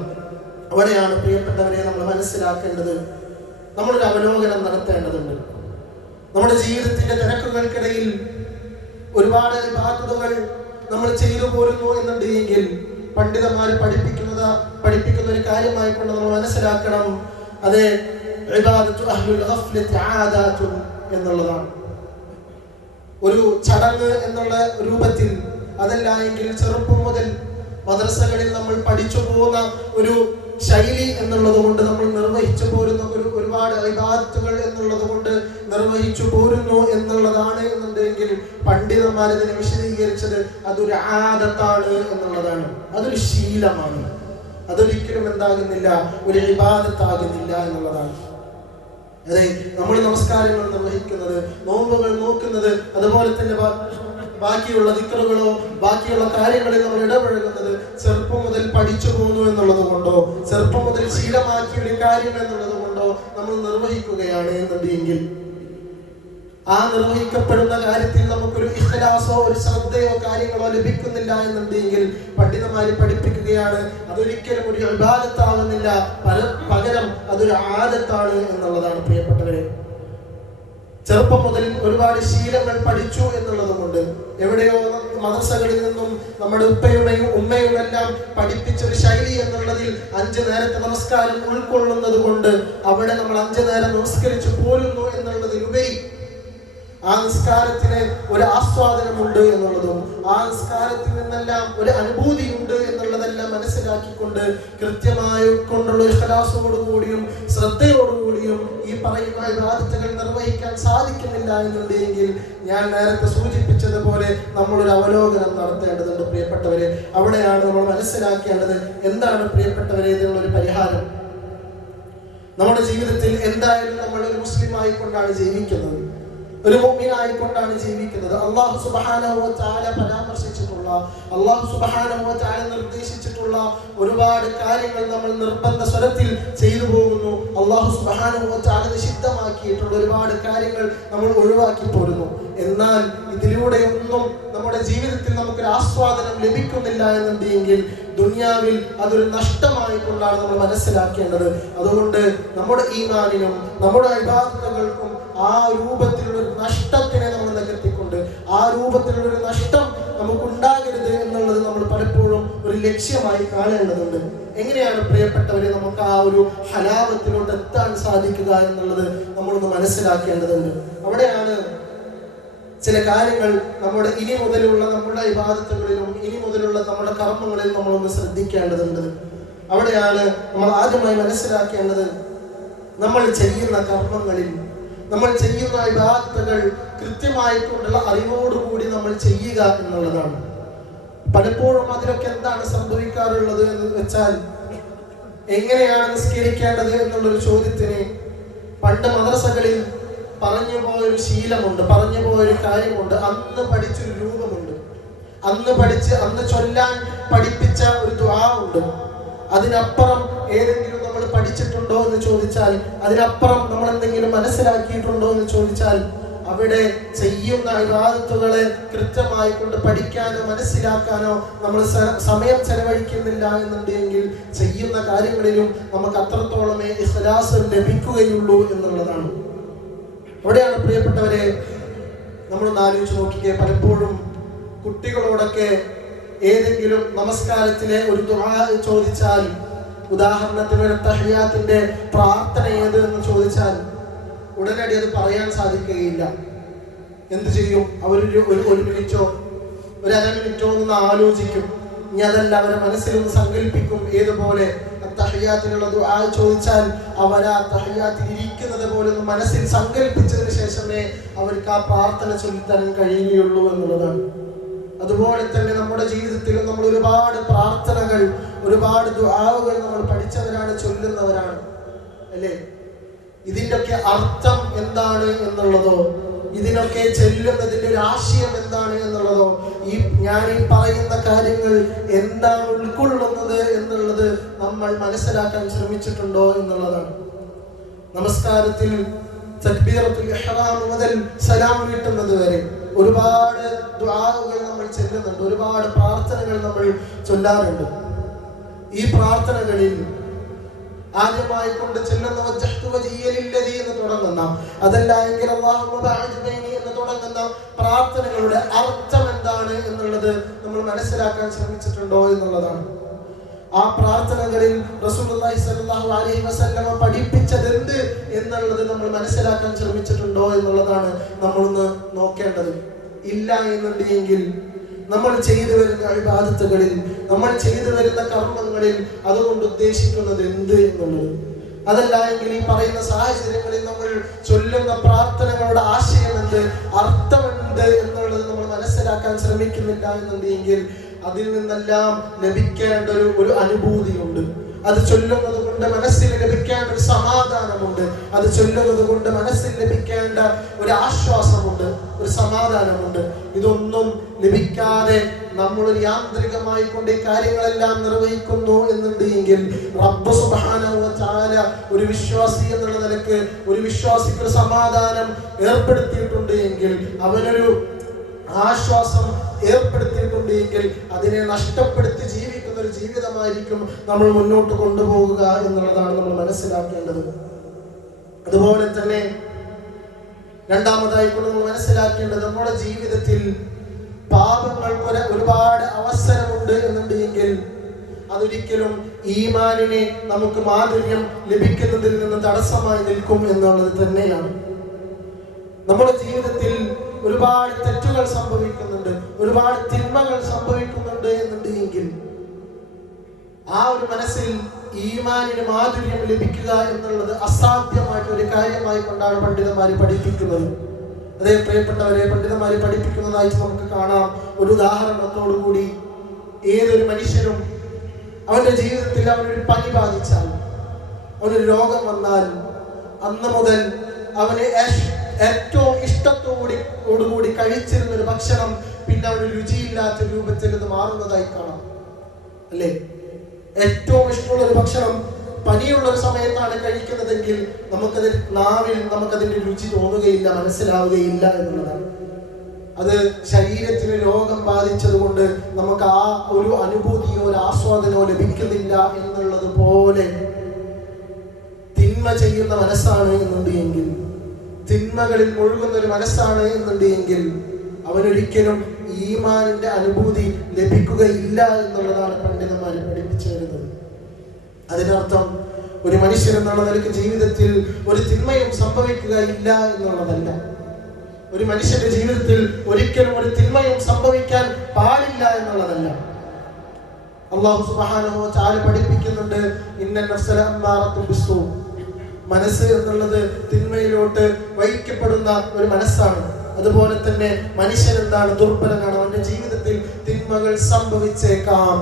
അവിടെയാണ് പ്രിയപ്പെട്ടവരെ നമ്മൾ മനസ്സിലാക്കേണ്ടത്, നമ്മളൊരു അവലോകനം നടത്തേണ്ടതുണ്ട്. നമ്മുടെ ജീവിതത്തിന്റെ തിരക്കുകൾക്കിടയിൽ ഒരുപാട് ഇബാദത്തുകൾ നമ്മൾ ചെയ്തു പോരുന്നു എന്നുണ്ടെങ്കിൽ പണ്ഡിതന്മാർ പഠിപ്പിക്കുന്ന ഒരു കാര്യമായിക്കൊണ്ട് നമ്മൾ മനസ്സിലാക്കണം, അത് ഇബാദത്തു അഹ്ലുൽ ഗഫ്ലത്തി ആദാത്തുൻ എന്നുള്ളതാണ്. ഒരു ചടങ്ങ് എന്നുള്ള രൂപത്തിൽ, അതല്ല എങ്കിൽ ചെറുപ്പം മുതൽ മദ്രസകളിൽ നമ്മൾ പഠിച്ചു പോകുന്ന ഒരു ശൈലി എന്നുള്ളത് കൊണ്ട് നമ്മൾ നിർവഹിച്ചു പോരുന്ന ഒരുപാട് ഇബാദത്തുകൾ എന്നുള്ളത് കൊണ്ട് നിർവഹിച്ചു പോരുന്നു എന്നുള്ളതാണ് എന്നുണ്ടെങ്കിൽ പണ്ഡിതന്മാർ ഇതിനെ വിശദീകരിച്ചത് അതൊരു ആദത്താണ് എന്നുള്ളതാണ്, അതൊരു ശീലമാണ്, അതൊരിക്കലും എന്താകുന്നില്ല, ഒരു ഇബാദത്താകുന്നില്ല എന്നുള്ളതാണ്. അതെ, നമ്മൾ നമസ്കാരങ്ങൾ നിർവഹിക്കുന്നത്, നോമ്പുകൾ നോക്കുന്നത്, അതുപോലെ തന്നെ ബാക്കിയുള്ള ദിക്റുകളോ ബാക്കിയുള്ള കാര്യങ്ങളിൽ നമ്മൾ ഇടപഴകുന്നത് ചെറുപ്പം മുതൽ പഠിച്ചു പോന്നു എന്നുള്ളത് കൊണ്ടോ, ചെറുപ്പം മുതൽ ശീലമാക്കിയ ഒരു കാര്യം എന്നുള്ളത് കൊണ്ടോ നമ്മൾ നിർവഹിക്കുകയാണ് എന്നുണ്ടെങ്കിൽ, ആ നിർവഹിക്കപ്പെടുന്ന കാര്യത്തിൽ നമുക്കൊരു ഇഖ്ലാസോ ഒരു ശ്രദ്ധയോ കാര്യങ്ങളോ ലഭിക്കുന്നില്ല എന്നുണ്ടെങ്കിൽ പണ്ഡിതന്മാർ പഠിപ്പിക്കുകയാണ്, അതൊരിക്കലും ഒരു ഇബാദത്താവുന്നില്ല, പകരം അതൊരു ആദത്താണ് എന്നുള്ളതാണ്. പ്രിയപ്പെട്ടവരെ, ചെറുപ്പം മുതൽ ഒരുപാട് ശീലങ്ങൾ പഠിച്ചു എന്നുള്ളത് കൊണ്ട്, എവിടെയോ മദ്രസകളിൽ നിന്നും നമ്മുടെ ഉമ്മയും എല്ലാം പഠിപ്പിച്ച ഒരു ശൈലി എന്നുള്ളതിൽ 5 നേരത്തെ നമസ്കാരം ഉൾക്കൊള്ളുന്നത് കൊണ്ട് അവിടെ നമ്മൾ 5 നേരം നമസ്കരിച്ചു പോരുന്നു എന്നുള്ളതിലുപരി ആ നിസ്കാരത്തിന് ഒരു ആസ്വാദനമുണ്ട് എന്നുള്ളതും, ആ നിസ്കാരത്തിൽ നിന്നെല്ലാം ഒരു അനുഭൂതിയുണ്ട് എന്നുള്ളതെല്ലാം മനസ്സിലാക്കിക്കൊണ്ട് കൃത്യമായി കൊണ്ടുള്ള ഒരു ഇഖ്ലാസോടുകൂടിയും ശ്രദ്ധയോടുകൂടിയും ഈ പറയുന്ന ഇബാദത്തുകൾ നിർവഹിക്കാൻ സാധിക്കുന്നില്ല എന്നുണ്ടെങ്കിൽ, ഞാൻ നേരത്തെ സൂചിപ്പിച്ചതുപോലെ നമ്മളൊരു അവലോകനം നടത്തേണ്ടതുണ്ട്. പ്രിയപ്പെട്ടവരെ, അവിടെയാണ് നമ്മൾ മനസ്സിലാക്കേണ്ടത് എന്താണ് പ്രിയപ്പെട്ടവരെ ഇതിനുള്ളൊരു പരിഹാരം. നമ്മുടെ ജീവിതത്തിൽ എന്തായാലും നമ്മളൊരു മുസ്ലിം ആയിക്കൊണ്ടാണ് ജീവിക്കുന്നത്, ഒരു മുഅ്മിനായിക്കൊണ്ടാണ് ജീവിക്കുന്നത്. അല്ലാഹു സുബ്ഹാനഹു വ തആല പരാമർശിച്ചിട്ടുള്ള, അല്ലാഹു സുബ്ഹാനഹു വ തആല നിർദ്ദേശിച്ചിട്ടുള്ള ഒരുപാട് കാര്യങ്ങൾ നമ്മൾ നിർബന്ധ സ്വരത്തിൽ ചെയ്തു പോകുന്നു. അല്ലാഹു സുബ്ഹാനഹു വ തആല നിഷിദ്ധമാക്കിയിട്ടുള്ള ഒരുപാട് കാര്യങ്ങൾ നമ്മൾ ഒഴിവാക്കി പോരുന്നു. എന്നാൽ ഇതിലൂടെയൊന്നും നമ്മുടെ ജീവിതത്തിൽ നമുക്കൊരു ആസ്വാദനം ലഭിക്കുന്നില്ല എന്നുണ്ടെങ്കിൽ ദുനിയാവിൽ അതൊരു നഷ്ടമായിക്കൊണ്ടാണ് നമ്മൾ മനസ്സിലാക്കേണ്ടത്. അതുകൊണ്ട് നമ്മുടെ ഈമാനിനും നമ്മുടെ ഇബാദത്തുകൾക്കും ആ രൂപത്തിലുള്ള ഒരു നഷ്ടത്തിനെ നമ്മൾ നികത്തിക്കൊണ്ട്, ആ രൂപത്തിലുള്ള ഒരു നഷ്ടം നമുക്കുണ്ടാകരുത് എന്നുള്ളത് നമ്മൾ പലപ്പോഴും ഒരു ലക്ഷ്യമായി കാണേണ്ടതുണ്ട്. എങ്ങനെയാണ് പ്രിയപ്പെട്ടവരെ നമുക്ക് ആ ഒരു ഹലാവത്തിലോട്ട് എത്താൻ സാധിക്കുക എന്നുള്ളത് നമ്മളൊന്ന് മനസ്സിലാക്കേണ്ടതുണ്ട്. അവിടെയാണ് ചില കാര്യങ്ങൾ നമ്മുടെ ഇനി മുതലുള്ള നമ്മുടെ ഇബാദത്തുകളിലും ഇനി മുതലുള്ള നമ്മുടെ കർമ്മങ്ങളിൽ നമ്മളൊന്ന് ശ്രദ്ധിക്കേണ്ടതുണ്ട്. അവിടെയാണ് നമ്മൾ ആദ്യമായി മനസ്സിലാക്കേണ്ടത്, നമ്മൾ ചെയ്യുന്ന കർമ്മങ്ങളിൽ, നമ്മൾ ചെയ്യുന്ന ഇബാദത്തുകൾ കൃത്യമായിട്ടുള്ള അറിവോടുകൂടി നമ്മൾ ചെയ്യുക എന്നുള്ളതാണ്. പലപ്പോഴും അതിലൊക്കെ എന്താണ് സംഭവിക്കാറുള്ളത് എന്ന് വെച്ചാൽ, എങ്ങനെയാണ് നിസ്കരിക്കേണ്ടത് എന്നുള്ളൊരു ചോദ്യത്തിന് പണ്ട് മദ്രസകളിൽ പറഞ്ഞു പോയൊരു ശീലമുണ്ട്, പറഞ്ഞു പോയൊരു കാര്യമുണ്ട്, അന്ന് പഠിച്ചൊരു രൂപമുണ്ട്, അന്ന് ചൊല്ലാൻ പഠിപ്പിച്ച ഒരു ദുആ ഉണ്ട്. അതിനപ്പുറം ഏതെങ്കിലും നമ്മൾ പഠിച്ചിട്ടുണ്ടോ എന്ന് ചോദിച്ചാൽ, അതിനപ്പുറം നമ്മൾ എന്തെങ്കിലും മനസ്സിലാക്കിയിട്ടുണ്ടോ എന്ന് ചോദിച്ചാൽ, അവിടെ ചെയ്യുന്ന ഇബാദത്തുകളെ കൃത്യമായി കൊണ്ട് പഠിക്കാനോ മനസ്സിലാക്കാനോ നമ്മൾ സമയം ചെലവഴിക്കുന്നില്ല എന്നുണ്ടെങ്കിൽ ചെയ്യുന്ന കാര്യങ്ങളിലും നമുക്ക് അത്രത്തോളമേ ഇഖ്ലാസ് ലഭിക്കുകയുള്ളൂ എന്നുള്ളതാണ്. അവിടെയാണ് പ്രിയപ്പെട്ടവരെ നമ്മളൊന്ന് ആലോചിച്ച് നോക്കിക്കേ. പലപ്പോഴും കുട്ടികളോടൊക്കെ ഏതെങ്കിലും നമസ്കാരത്തിലെ ഒരു ദുആ ചോദിച്ചാൽ, ഉദാഹരണത്തിന് തഹിയ്യാത്തിന്റെ പ്രാർത്ഥന ഏത് എന്ന് ചോദിച്ചാൽ ഉടനടി അത് പറയാൻ സാധിക്കുകയില്ല. എന്ത് ചെയ്യും? ഒരു മിനിറ്റോ ഒരു അര മിനിറ്റോ ഒന്ന് ആലോചിക്കും. ഇനി അതല്ല, അവരെ മനസ്സിലൊന്ന് സങ്കല്പിക്കും. ഏതുപോലെ തഹിയ്യാത്തിനുള്ള ദുആ ചോദിച്ചാൽ അവർ ആ തഹിയ്യാത്തിൽ ഇരിക്കുന്നത് പോലെ ഒന്ന് മനസ്സിൽ സങ്കല്പിച്ചതിന് ശേഷമേ അവർക്ക് ആ പ്രാർത്ഥന ചൊല്ലിത്തരാൻ കഴിയുകയുള്ളൂ എന്നുള്ളതാണ്. അതുപോലെ തന്നെ നമ്മുടെ ജീവിതത്തിലും നമ്മൾ ഒരുപാട് പ്രാർത്ഥനകൾ, ഒരുപാട് ദുആകൾ നമ്മൾ പഠിച്ചവരാണ്, ചൊല്ലുന്നവരാണ്, അല്ലേ? ഇതിൻ്റെയൊക്കെ അർത്ഥം എന്താണ് എന്നുള്ളതോ, ഇതിനൊക്കെ ചെല്ലുന്നതിൻ്റെ ഒരു ആശയം എന്താണ് എന്നുള്ളതോ, ഞാൻ ഈ പറയുന്ന കാര്യങ്ങൾ എന്താണ് ഉൾക്കൊള്ളുന്നത് എന്നുള്ളത് നമ്മൾ മനസ്സിലാക്കാൻ ശ്രമിച്ചിട്ടുണ്ടോ എന്നുള്ളതാണ്. നമസ്കാരത്തിൽ തക്ബീറത്തുൽ ഇഹ്റാം മുതൽ സലാം വീട്ടുന്നത് വരെ ഒരുപാട് ദുആകൾ നമ്മൾ ചെല്ലുന്നുണ്ട്, ഒരുപാട് പ്രാർത്ഥനകൾ നമ്മൾ ചൊല്ലാറുണ്ട്. ഈ പ്രാർത്ഥനകളിൽ ആദ്യമായി കൊണ്ട് ചെല്ലുന്ന വജ്ജഹ്തു വജ്ഹിയ ലില്ലദീ എന്ന് തുടങ്ങുന്ന, അതല്ല എങ്കിൽ അല്ലാഹുമ്മ ബഅദ് ബൈനി എന്ന് തുടങ്ങുന്ന പ്രാർത്ഥനകളുടെ അർത്ഥം എന്താണ് എന്നുള്ളത് നമ്മൾ മനസ്സിലാക്കാൻ ശ്രമിച്ചിട്ടുണ്ടോ എന്നുള്ളതാണ്. ആ പ്രാർത്ഥനകളിൽ റസൂലുള്ളാഹി സ്വല്ലല്ലാഹു അലൈഹി വസല്ലമ പഠിപ്പിച്ചത് എന്ത് എന്നുള്ളത് നമ്മൾ മനസ്സിലാക്കാൻ ശ്രമിച്ചിട്ടുണ്ടോ എന്നുള്ളതാണ് നമ്മളൊന്ന് നോക്കേണ്ടത്. ഇല്ല എന്നുണ്ടെങ്കിൽ നമ്മൾ ചെയ്തു വരുന്ന ഇബാദത്തുകളിൽ, നമ്മൾ ചെയ്തു വരുന്ന കർമ്മങ്ങളിൽ അതുകൊണ്ട് ഉദ്ദേശിക്കുന്നത് എന്ത് എന്നുള്ളത്, അതല്ല എങ്കിൽ ഈ പറയുന്ന സാഹചര്യങ്ങളിൽ നമ്മൾ ചൊല്ലുന്ന പ്രാർത്ഥനകളുടെ ആശയം എന്ത്, അർത്ഥമെന്ത് എന്നുള്ളത് നമ്മൾ മനസ്സിലാക്കാൻ ശ്രമിക്കുന്നില്ല എന്നുണ്ടെങ്കിൽ അതിൽ നിന്നെല്ലാം ലഭിക്കേണ്ട ഒരു അനുഭൂതിയുണ്ട്. അത് ചൊല്ലുന്നത് കൊണ്ട് മനസ്സിൽ ലഭിക്കേണ്ട ഒരു സമാധാനമുണ്ട്. അത് ചൊല്ലുന്നത് കൊണ്ട് മനസ്സിൽ ലഭിക്കേണ്ട ഒരു ആശ്വാസമുണ്ട്, ഒരു സമാധാനമുണ്ട്. ഇതൊന്നും ലഭിക്കാതെ നമ്മളൊരു യാന്ത്രികമായി കൊണ്ട് ഈ കാര്യങ്ങളെല്ലാം നിർവഹിക്കുന്നു എന്നുണ്ടെങ്കിൽ റബ്ബ് സുബ്ഹാനഹു വ തആല ഒരു വിശ്വാസി എന്നുള്ള നിലക്ക്, ഒരു വിശ്വാസിക്ക് ഒരു സമാധാനം ഏർപ്പെടുത്തിയിട്ടുണ്ട് എങ്കിൽ, അവനൊരു ആശ്വാസം ഏർപ്പെടുത്തിയിട്ടുണ്ട് എങ്കിൽ അതിനെ നഷ്ടപ്പെടുത്തി ജീവിക്കുന്ന ഒരു ജീവിതമായിരിക്കും നമ്മൾ മുന്നോട്ട് കൊണ്ടുപോകുക എന്നുള്ളതാണ് നമ്മൾ മനസ്സിലാക്കേണ്ടത്. അതുപോലെ തന്നെ രണ്ടാമതായി കൊണ്ട് നമ്മൾ മനസ്സിലാക്കേണ്ടത്, നമ്മുടെ ജീവിതത്തിൽ പാപങ്ങൾക്ക് ഒരുപാട് അവസരമുണ്ട് എന്നുണ്ടെങ്കിൽ അതൊരിക്കലും ഈമാനിനെ നമുക്ക് മാധുര്യം ലഭിക്കുന്നതിൽ നിന്ന് തടസ്സമായി നിൽക്കും എന്നുള്ളത് തന്നെയാണ്. നമ്മുടെ ജീവിതത്തിൽ ഒരുപാട് തെറ്റുകൾ സംഭവിക്കുന്നുണ്ട്, ഒരുപാട് തിന്മകൾ സംഭവിക്കുന്നുണ്ട് എന്നുണ്ടെങ്കിൽ ആ ഒരു മനസ്സിൽ ഈമാനിന് മാധുര്യം ലഭിക്കുക എന്നുള്ളത് അസാധ്യമായിട്ട് ഒരു കാര്യമായി കൊണ്ടാണ് പണ്ഡിതന്മാർ പഠിപ്പിക്കുന്നത്. അതേ പ്രിയപ്പെട്ടവരെ, പണ്ഡിതന്മാർ പഠിപ്പിക്കുന്നതായിട്ട് നമുക്ക് കാണാം. ഒരു ഉദാഹരണത്തോടു കൂടി, ഏതൊരു മനുഷ്യനും അവന്റെ ജീവിതത്തിൽ അവനൊരു പനി ബാധിച്ചാൽ, അവനൊരു രോഗം വന്നാൽ, അന്ന് മുതൽ അവന് ഏറ്റവും ഇഷ്ടത്തോടുകൂടി കഴിച്ചിരുന്ന ഒരു ഭക്ഷണം പിന്നെ അവന് രുചിയില്ലാത്ത രൂപത്തിൽ ഇത് മാറുന്നതായി കാണാം, അല്ലേ? ഏറ്റവും ഇഷ്ടമുള്ള ഒരു ഭക്ഷണം പനിയുള്ള ഒരു സമയത്താണ് കഴിക്കുന്നതെങ്കിൽ നമുക്കതിന്റെ രുചി തോന്നുകയില്ല, മനസ്സിലാവുകയില്ല എന്നുള്ളതാണ്. അത് ശരീരത്തിന് രോഗം ബാധിച്ചത് കൊണ്ട് നമുക്ക് ആ ഒരു അനുഭൂതിയോ ഒരു ആസ്വാദനമോ ലഭിക്കുന്നില്ല എന്നുള്ളത് പോലെ തിന്മ ചെയ്യുന്ന മനസ്സാണ് എന്നുണ്ടെങ്കിൽ, തിന്മകളിൽ മുഴുകുന്ന ഒരു മനസ്സാണ് എന്നുണ്ടെങ്കിൽ അവനൊരിക്കലും ഈമാനിന്റെ അനുഭൂതി ലഭിക്കുകയില്ല എന്നുള്ളതാണ് പണ്ഡിതന്മാർ പഠിപ്പിച്ചു വരുന്നത്. അതിനർത്ഥം ഒരു മനുഷ്യൻ എന്നുള്ള നിലയ്ക്ക് ജീവിതത്തിൽ ഒരു തിന്മയും സംഭവിക്കുകയില്ല എന്നുള്ളതല്ല. ഒരു മനുഷ്യന്റെ ജീവിതത്തിൽ ഒരിക്കലും ഒരു തിന്മയും സംഭവിക്കാൻ പാടില്ല എന്നുള്ളതല്ല. അല്ലാഹു സുബ്ഹാനഹു വ തആല പഠിപ്പിക്കുന്നുണ്ട്, ഇന്നൻ നഫ്സ ലഅമ്മാറത്തുൻ ബിസ്സൂ. മനസ്സ് എന്നുള്ളത് തിന്മയിലോട്ട് വഹിക്കപ്പെടുന്ന ഒരു മനസ്സാണ്. അതുപോലെ തന്നെ മനുഷ്യൻ എന്താണ്? ദുർബലനാണ്. അവന്റെ ജീവിതത്തിൽ തിന്മകൾ സംഭവിച്ചേക്കാം.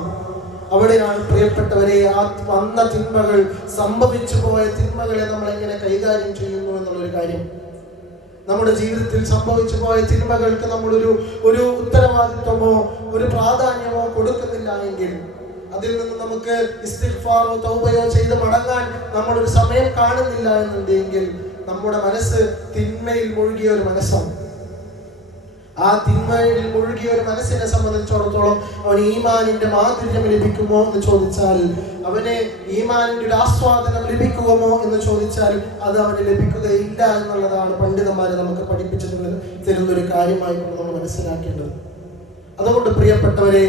അവിടെയാണ് പ്രിയപ്പെട്ടവരെ ആ വന്ന തിന്മകൾ, സംഭവിച്ചു പോയ തിന്മകളെ നമ്മൾ എങ്ങനെ കൈകാര്യം ചെയ്യുന്നു എന്നുള്ളൊരു കാര്യം. നമ്മുടെ ജീവിതത്തിൽ സംഭവിച്ചു പോയ തിന്മകൾക്ക് ഒരു ഉത്തരവാദിത്വമോ ഒരു പ്രാധാന്യമോ കൊടുക്കുന്നില്ല എങ്കിൽ, അതിൽ നിന്ന് നമുക്ക് ഇസ്തിഗ്ഫാറോ തൗബയോ ചെയ്ത് മടങ്ങാൻ നമ്മളൊരു സമയം കാണുന്നില്ല എന്നുണ്ടെങ്കിൽ, നമ്മുടെ മനസ്സ് തിന്മയിൽ മുഴുകിയ ഒരു മനസ്സാണ്. ആ തിന്മയിൽ മുഴുകിയ ഒരു മനസ്സിനെ സംബന്ധിച്ചിടത്തോളം അവന് ഈമാനിന്റെ മാധുര്യം ലഭിക്കുമോ എന്ന് ചോദിച്ചാൽ, അവന് ഈമാനിന്റെ ഒരു ആസ്വാദനം ലഭിക്കുമോ എന്ന് ചോദിച്ചാൽ അത് അവന് ലഭിക്കുകയില്ല എന്നുള്ളതാണ് പണ്ഡിതന്മാരെ നമുക്ക് പഠിപ്പിച്ചു തരുന്നൊരു കാര്യമായി നമ്മൾ മനസ്സിലാക്കേണ്ടത്. അതുകൊണ്ട് പ്രിയപ്പെട്ടവരെ,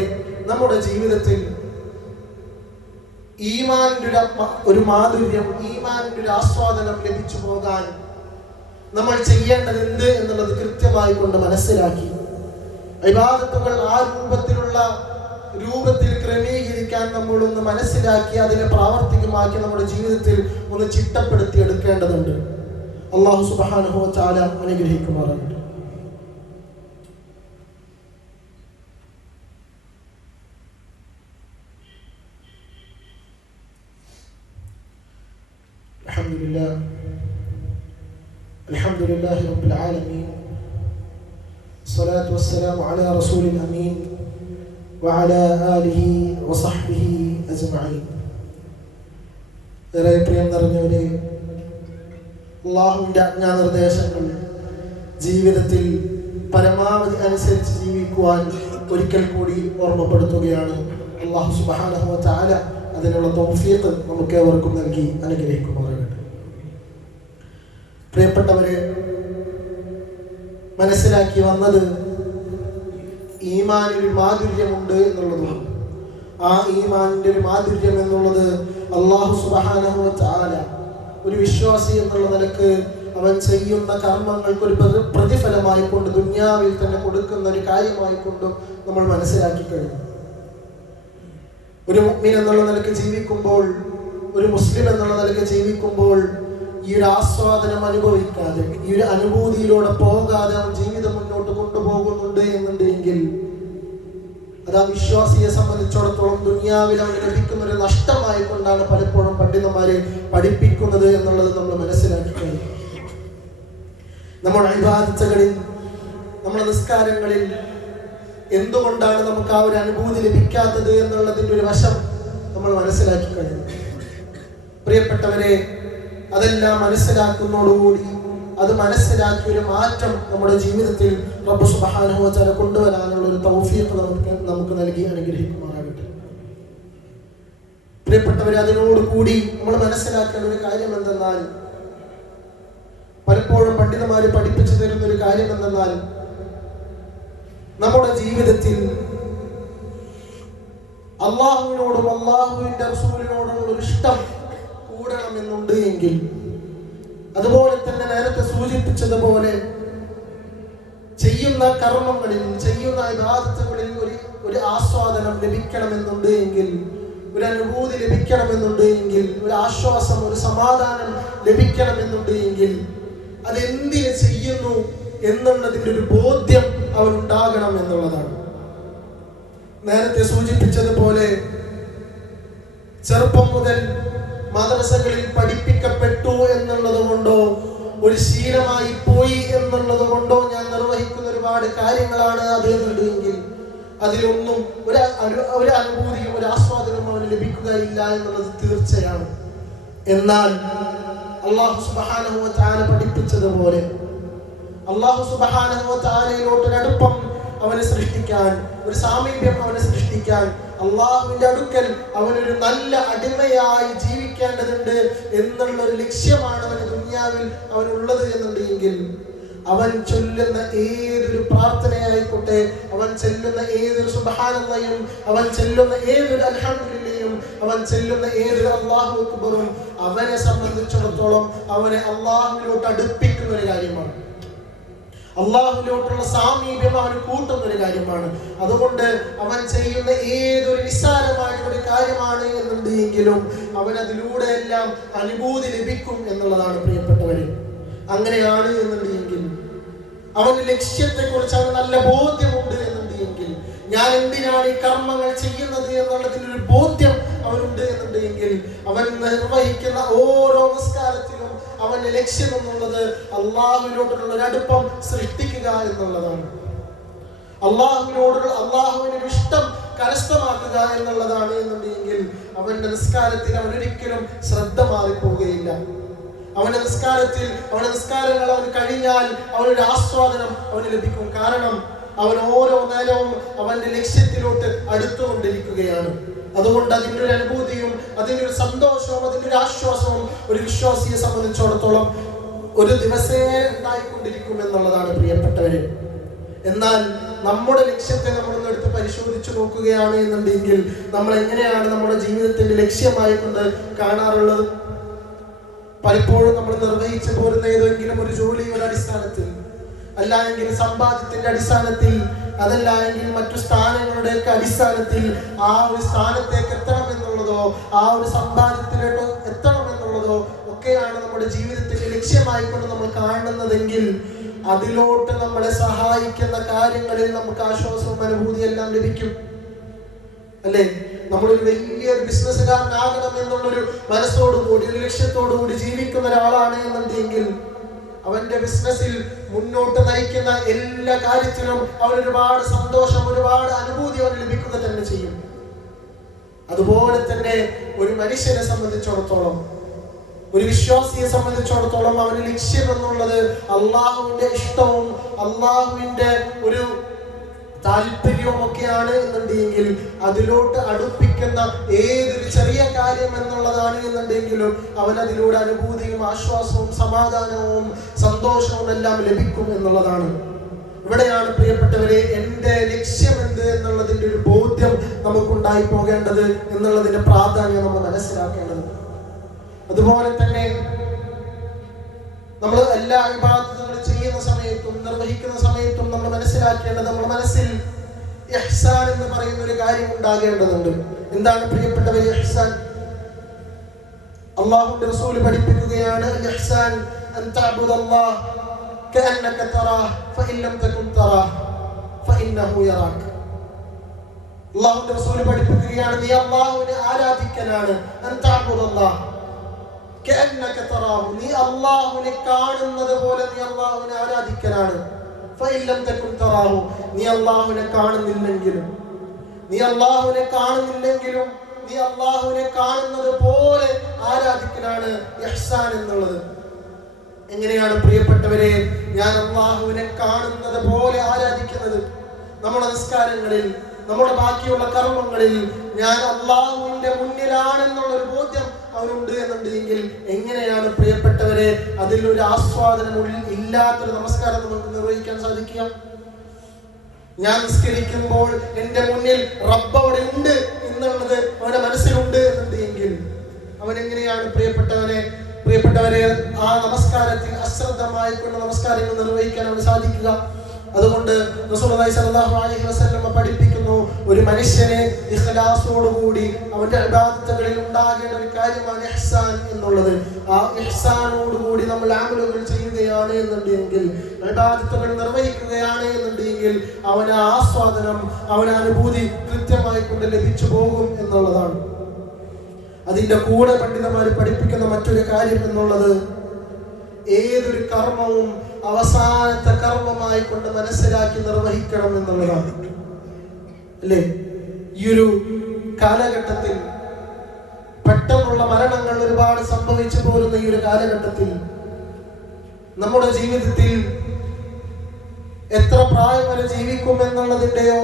നമ്മുടെ ജീവിതത്തിൽ ഈമാനിന്റെ ഒരു മാധുര്യം, ഈമാനിന്റെ ഒരു ആസ്വാദനം ലഭിച്ചു പോകാൻ നമ്മൾ ചെയ്യേണ്ടത് എന്ത് എന്നുള്ളത് കൃത്യമായി കൊണ്ട് മനസ്സിലാക്കി ഇബാദത്തുകൾ ആ രൂപത്തിൽ ക്രമീകരിക്കാൻ നമ്മളൊന്ന് മനസ്സിലാക്കി അതിനെ പ്രാവർത്തികമാക്കി നമ്മുടെ ജീവിതത്തിൽ ഒന്ന് ചിട്ടപ്പെടുത്തി എടുക്കേണ്ടതുണ്ട്. അല്ലാഹു സുബ്ഹാനഹു വ തആല അനുഗ്രഹിക്കുമാറാകട്ടെ. അൽഹംദുലില്ലാഹി റബ്ബിൽ ആലമീൻ, സ്വലാത്തു വസ്സലാമു അലാ റസൂലിൽ അമീൻ വഅലാ ആലിഹി വസഹ്ബിഹി അജ്മഈൻ. ഏറെ പ്രിയം നിറഞ്ഞവരെ, അല്ലാഹുവിൻ്റെ ആജ്ഞാനിർദ്ദേശങ്ങൾ ജീവിതത്തിൽ പരമാവധി അനുസരിച്ച് ജീവിക്കുവാൻ ഒരിക്കൽ കൂടി ഓർമ്മപ്പെടുത്തുകയാണ്. അല്ലാഹു സുബ്ഹാനഹു വ തആല അതിനുള്ള തൗഫീഖ് നമുക്ക് ഏവർക്കും നൽകി അനുഗ്രഹിക്കുമാറാകട്ടെ. പ്രിയപ്പെട്ടവരെ, മനസ്സിലാക്കി വന്നത് ഈമാനിൽ മാധുര്യമുണ്ട് എന്നുള്ളതാണ്. ആ ഈമാനിന്റെ ഒരു മാധുര്യം എന്നുള്ളത് അല്ലാഹു സുബ്ഹാനഹു വ തആല ഒരു വിശ്വാസി എന്നുള്ള നിലക്ക് അവൻ ചെയ്യുന്ന കർമ്മങ്ങൾക്ക് ഒരു പ്രതിഫലമായി കൊണ്ട് ദുനിയാവിൽ തന്നെ കൊടുക്കുന്ന ഒരു കാര്യമായി കൊണ്ടും നമ്മൾ മനസ്സിലാക്കി കഴിഞ്ഞു. ഒരു മുഅ്മിൻ എന്നുള്ള നിലക്ക് ജീവിക്കുമ്പോൾ, ഒരു മുസ്ലിം എന്നുള്ള നിലക്ക് ജീവിക്കുമ്പോൾ ഈ ഒരു ആസ്വാദനം അനുഭവിക്കാതെ, ഈ ഒരു അനുഭൂതിയിലൂടെ പോകാതെ അവൻ ജീവിതം മുന്നോട്ട് കൊണ്ടുപോകുന്നുണ്ട് എന്നുണ്ടെങ്കിൽ അത് ആ വിശ്വാസിയെ സംബന്ധിച്ചിടത്തോളം ദുനിയാവിൽ അവന് ലഭിക്കുന്ന ഒരു നഷ്ടമായി കൊണ്ടാണ് പലപ്പോഴും പണ്ഡിതന്മാരെ പഠിപ്പിക്കുന്നത് എന്നുള്ളത് നമ്മൾ മനസ്സിലാക്കിയത്. നമ്മുടെ ഇബാദത്തുകളിൽ, നമ്മുടെ നിസ്കാരങ്ങളിൽ എന്തുകൊണ്ടാണ് നമുക്ക് ആ ഒരു അനുഭൂതി ലഭിക്കാത്തത് എന്നുള്ളതിൻ്റെ ഒരു വശം നമ്മൾ മനസ്സിലാക്കി കഴിഞ്ഞു. പ്രിയപ്പെട്ടവരെ, അതെല്ലാം മനസ്സിലാക്കുന്നതോടുകൂടി അത് മനസ്സിലാക്കിയ ഒരു മാറ്റം നമ്മുടെ ജീവിതത്തിൽ റബ്ബ് സുബ്ഹാനഹു വ തആല കൊണ്ടുവരാനുള്ള ഒരു തൗഫീഖ് നമുക്ക് നൽകി അനുഗ്രഹിക്കുമാറാകട്ടെ. പ്രിയപ്പെട്ടവരെ, അതിനോടുകൂടി നമ്മൾ മനസ്സിലാക്കേണ്ട ഒരു കാര്യം എന്തെന്നാൽ, പലപ്പോഴും പണ്ഡിതന്മാര് പഠിപ്പിച്ചു തരുന്ന ഒരു കാര്യം എന്തെന്നാൽ, നമ്മുടെ ജീവിതത്തിൽ അള്ളാഹുവിനോടും അള്ളാഹുവിന്റെ റസൂലിനോടും ഒരു ഇഷ്ടം കൂടണമെന്നുണ്ട് എങ്കിൽ, അതുപോലെ തന്നെ നേരത്തെ സൂചിപ്പിച്ചതുപോലെ ചെയ്യുന്ന കർമ്മങ്ങളിൽ, ചെയ്യുന്ന ഇബാദത്തുകളിൽ ഒരു ആസ്വാദനം ലഭിക്കണമെന്നുണ്ട് എങ്കിൽ, ഒരു അനുഭൂതി ലഭിക്കണമെന്നുണ്ട് എങ്കിൽ, ഒരു ആശ്വാസം, ഒരു സമാധാനം ലഭിക്കണമെന്നുണ്ട് എങ്കിൽ, അതെന്തിന് ചെയ്യുന്നു എന്നുള്ളതിൻ്റെ ഒരു ബോധ്യം അവനുണ്ടാകണം എന്നുള്ളതാണ്. നേരത്തെ സൂചിപ്പിച്ചതുപോലെ ചെറുപ്പം മുതൽ മദ്രസകളിൽ പഠിപ്പിക്കപ്പെട്ടു എന്നുള്ളത് കൊണ്ടോ, ഒരു ശീലമായി പോയി എന്നുള്ളത് കൊണ്ടോ ഞാൻ നിർവഹിക്കുന്ന ഒരുപാട് കാര്യങ്ങളാണ് അത് എന്നുണ്ടെങ്കിൽ അതിലൊന്നും ഒരു അനുഭൂതിയും ഒരു ആസ്വാദനവും അവന് ലഭിക്കുകയില്ല എന്നുള്ളത് തീർച്ചയാണ്. എന്നാൽ അല്ലാഹു സുബ്ഹാനഹു വ തആല പഠിപ്പിച്ചതുപോലെ അല്ലാഹു സുബ്ഹാനഹു വ തആലയിലോട്ട് ഒരു അടുപ്പം അവനെ സൃഷ്ടിക്കാൻ, ഒരു സാമീപ്യം അവനെ സൃഷ്ടിക്കാൻ, അള്ളാഹുവിന്റെ അടുക്കൽ അവനൊരു നല്ല അടിമയായി ജീവിക്കേണ്ടതുണ്ട് എന്നുള്ള ഒരു ലക്ഷ്യമാണ് അവന് ദുനിയാവിൽ അവനുള്ളത് എന്നുണ്ടെങ്കിൽ, അവൻ ചൊല്ലുന്ന ഏതൊരു പ്രാർത്ഥനയായിക്കോട്ടെ, അവൻ ചെല്ലുന്ന ഏതൊരു സുബ്ഹാനല്ലാഹും, അവൻ ചെല്ലുന്ന ഏതൊരു അൽഹംദുലില്ലയും, അവൻ ചെല്ലുന്ന ഏതൊരു അല്ലാഹു അക്ബറും അവനെ സംബന്ധിച്ചിടത്തോളം അവനെ അള്ളാഹുവിലോട്ട് അടുപ്പിക്കുന്ന ഒരു കാര്യമാണ്. അള്ളാഹുവിലോട്ടുള്ള സാമീപ്യം അവന് കൂട്ടുന്ന ഒരു കാര്യമാണ്. അതുകൊണ്ട് അവൻ ചെയ്യുന്ന ഏതൊരു നിസ്സാരമായ ഒരു കാര്യമാണ് എന്നുണ്ടെങ്കിലും അവൻ അതിലൂടെ എല്ലാം അനുഭൂതി ലഭിക്കും എന്നുള്ളതാണ് പ്രിയപ്പെട്ടവരെ. അങ്ങനെയാണ് എന്നുണ്ടെങ്കിൽ, അവന്റെ ലക്ഷ്യത്തെക്കുറിച്ച് അവന് നല്ല ബോധ്യമുണ്ട് എന്നുണ്ടെങ്കിൽ, ഞാൻ എന്തിനാണ് ഈ കർമ്മങ്ങൾ ചെയ്യുന്നത് എന്നുള്ളതിൻ്റെ ഒരു ബോധ്യം അവനുണ്ട് എന്നുണ്ടെങ്കിൽ, അവൻ നിർവഹിക്കുന്ന ഓരോ നിസ്കാരത്തിലും അവന്റെ ലക്ഷ്യം എന്നുള്ളത് അള്ളാഹുവിനോടുള്ള ഒരു അടുപ്പം സൃഷ്ടിക്കുക എന്നുള്ളതാണ്. അള്ളാഹുവിനൊരു ഇഷ്ടം കരസ്ഥമാക്കുക എന്നുള്ളതാണ് എന്നുണ്ടെങ്കിൽ അവന്റെ നിസ്കാരത്തിൽ അവനൊരിക്കലും ശ്രദ്ധ മാറിപ്പോവുകയില്ല. അവന്റെ നിസ്കാരങ്ങൾ അവന് കഴിഞ്ഞാൽ അവനൊരു ആസ്വാദനം അവന് ലഭിക്കും. കാരണം അവൻ ഓരോ നേരവും അവന്റെ ലക്ഷ്യത്തിലോട്ട് അടുത്തുകൊണ്ടിരിക്കുകയാണ്. അതുകൊണ്ട് അതിൻ്റെ ഒരു അനുഭൂതിയും അതിൻ്റെ ഒരു സന്തോഷവും അതിൻ്റെ ഒരു ആശ്വാസവും ഒരു വിശ്വാസിയെ സംബന്ധിച്ചിടത്തോളം ഒരു ദിവസേന ഉണ്ടായിക്കൊണ്ടിരിക്കും എന്നുള്ളതാണ് പ്രിയപ്പെട്ടവര്. എന്നാൽ നമ്മുടെ ലക്ഷ്യത്തെ നമ്മളൊന്ന് എടുത്ത് പരിശോധിച്ചു നോക്കുകയാണ് എന്നുണ്ടെങ്കിൽ നമ്മൾ എങ്ങനെയാണ് നമ്മുടെ ജീവിതത്തിന്റെ ലക്ഷ്യമായി കൊണ്ട് കാണാറുള്ളത്? പലപ്പോഴും നമ്മൾ നിർവഹിച്ചു പോരുന്ന ഏതെങ്കിലും ഒരു ജോലിയുടെ അടിസ്ഥാനത്തിൽ, അല്ല എങ്കിൽ സമ്പാദ്യത്തിന്റെ അടിസ്ഥാനത്തിൽ, അതല്ല എങ്കിൽ മറ്റു സ്ഥാനങ്ങളുടെയൊക്കെ അടിസ്ഥാനത്തിൽ ആ ഒരു സ്ഥാനത്തേക്ക് എത്തണം എന്നുള്ളതോ ആ ഒരു സമ്പാദ്യത്തിലോട്ട് എത്തണം എന്നുള്ളതോ ഒക്കെയാണ് നമ്മുടെ ജീവിതത്തിന്റെ ലക്ഷ്യമായിക്കൊണ്ട് നമ്മൾ കാണുന്നതെങ്കിൽ അതിലോട്ട് നമ്മളെ സഹായിക്കുന്ന കാര്യങ്ങളിൽ നമുക്ക് ആശ്വാസവും അനുഭൂതിയെല്ലാം ലഭിക്കും, അല്ലേ? നമ്മളൊരു വലിയൊരു ബിസിനസ്സുകാരനാകണം എന്നുള്ളൊരു മനസ്സോടുകൂടി ഒരു ലക്ഷ്യത്തോടുകൂടി ജീവിക്കുന്ന ഒരാളാണ് എന്നുണ്ടെങ്കിൽ അവന്റെ ബിസിനസ്സിൽ മുന്നോട്ട് നയിക്കുന്ന എല്ലാ കാര്യത്തിലും അവൻ ഒരുപാട് സന്തോഷം, ഒരുപാട് അനുഭൂതി അവന് ലഭിക്കുക തന്നെ ചെയ്യും. അതുപോലെ തന്നെ ഒരു മനുഷ്യനെ സംബന്ധിച്ചിടത്തോളം, ഒരു വിശ്വാസിയെ സംബന്ധിച്ചിടത്തോളം അവന് ലക്ഷ്യം എന്നുള്ളത് അള്ളാഹുവിന്റെ ഇഷ്ടവും അള്ളാഹുവിന്റെ ഒരു താല്പര്യവും ഒക്കെയാണ് എന്നുണ്ടെങ്കിൽ അതിലോട്ട് അടുപ്പിക്കുന്ന ഏതൊരു ചെറിയ കാര്യം എന്നുള്ളതാണ് എന്നുണ്ടെങ്കിലും അവൻ അതിലൂടെ അനുഭൂതിയും ആശ്വാസവും സമാധാനവും സന്തോഷവും എല്ലാം ലഭിക്കും എന്നുള്ളതാണ്. ഇവിടെയാണ് പ്രിയപ്പെട്ടവരെ എൻ്റെ ലക്ഷ്യം എന്ത് എന്നുള്ളതിൻ്റെ ഒരു ബോധ്യം നമുക്കുണ്ടായി പോകേണ്ടത് എന്നുള്ളതിന്റെ പ്രാധാന്യം നമ്മൾ മനസ്സിലാക്കേണ്ടത്. അതുപോലെ തന്നെ നമ്മൾ എല്ലാ ഇബാദത്തുകളും ചെയ്യുന്ന സമയത്തും നിർവഹിക്കുന്ന സമയത്തും നമ്മൾ മനസ്സിലാക്കേണ്ടത്, നമ്മുടെ മനസ്സിൽ ഇഹ്സാൻ എന്ന് പറയുന്ന ഒരു കാര്യം ഉണ്ടാകേണ്ടതുണ്ട്. എന്താണ് പ്രിയപ്പെട്ടവരെ ഇഹ്സാൻ? അല്ലാഹുവിന്റെ റസൂൽ പഠിപ്പിക്കുകയാണ്, ഇഹ്സാൻ അൻ തഅബുദല്ലാഹ കഅന്നക തറാഹ് ഫഇൻ ലം തകുൻ തറാഹ് ഫഇന്നഹു യറാക. അല്ലാഹുവിന്റെ റസൂൽ പഠിപ്പിക്കുകയാണ്, നീ അല്ലാഹുവിനെ ആരാധിക്കലാണ്. അൻ തഅബുദല്ലാഹ കഅന്നക തറാഹു, നീ അല്ലാഹുവിനെ കാണുന്നത് പോലെ നീ അല്ലാഹുവിനെ ആരാധിക്കലാണ്. ഫഇൻ ലം തകുൻ തറാഹു, നീ അല്ലാഹുവിനെ കാണുന്നില്ലെങ്കിലും നീ അല്ലാഹുവിനെ കാണുന്നത് പോലെ ആരാധിക്കലാണ് ഇഹ്സാൻ എന്നുള്ളത്. എങ്ങനെയാണ് പ്രിയപ്പെട്ടവരെ ഞാൻ അല്ലാഹുവിനെ കാണുന്നത് പോലെ ആരാധിക്കുന്നത്? നമ്മുടെ നിസ്കാരങ്ങളിൽ, നമ്മുടെ ബാക്കിയുള്ള കർമ്മങ്ങളിൽ ഞാൻ അള്ളാഹുവിന്റെ മുന്നിലാണെന്നുള്ള ഒരു ബോധ്യം അവനുണ്ട് എന്നുണ്ടെങ്കിൽ എങ്ങനെയാണ് പ്രിയപ്പെട്ടവരെ അതിലൊരു ആസ്വാദനം ഇല്ലാത്തൊരു നമസ്കാരം നമുക്ക് നിർവഹിക്കാൻ സാധിക്കുക? ഞാൻ നിസ്കരിക്കുമ്പോൾ എൻ്റെ മുന്നിൽ റബ്ബ് അവിടെ ഉണ്ട് എന്നുള്ളത് അവന്റെ മനസ്സിലുണ്ട് എന്നുണ്ടെങ്കിൽ അവൻ എങ്ങനെയാണ് പ്രിയപ്പെട്ടവരെ ആ നമസ്കാരത്തിൽ അശ്രദ്ധമായി കൊണ്ട് നമസ്കാരങ്ങൾ നിർവഹിക്കാൻ അവന് സാധിക്കുക? അതുകൊണ്ട് റസൂലുള്ളാഹി സ്വല്ലല്ലാഹു അലൈഹി വസല്ലം പഠിപ്പിക്കുന്നു, ഒരു മനുഷ്യനെ ഇഖ്ലാസോടുകൂടി അവന്റെ ഇബാദത്തുകളിൽ ഉണ്ടാകേണ്ട ഒരു കാര്യമാണ് ഇഹ്സാൻ എന്നുള്ളത്. ആ ഇഹ്സാനോടുകൂടി നമ്മൾ അമലുകൾ ചെയ്യുകയാണ് എന്നുണ്ടെങ്കിൽ, ഇബാദത്തുകൾ നിർവഹിക്കുകയാണ് എന്നുണ്ടെങ്കിൽ അവന് ആസ്വാദനം, അവന് അനുഭൂതി കൃത്യമായി കൊണ്ട് ലഭിച്ചു പോകും എന്നുള്ളതാണ്. അതിന്റെ കൂടെ പണ്ഡിതന്മാർ പഠിപ്പിക്കുന്ന മറ്റൊരു കാര്യം എന്നുള്ളത്, ഏതൊരു കർമ്മവും അവസാനത്തെ കർമ്മമായി കൊണ്ട് മനസ്സിലാക്കി നിർവഹിക്കണം എന്നുള്ളതാണ്, അല്ലേ? ഈ ഒരു കാലഘട്ടത്തിൽ പെട്ടെന്നുള്ള മരണങ്ങൾ ഒരുപാട് സംഭവിച്ചു പോരുന്ന ഈ ഒരു കാലഘട്ടത്തിൽ നമ്മുടെ ജീവിതത്തിൽ എത്ര പ്രായം വരെ ജീവിക്കും എന്നുള്ളതിന്റെയോ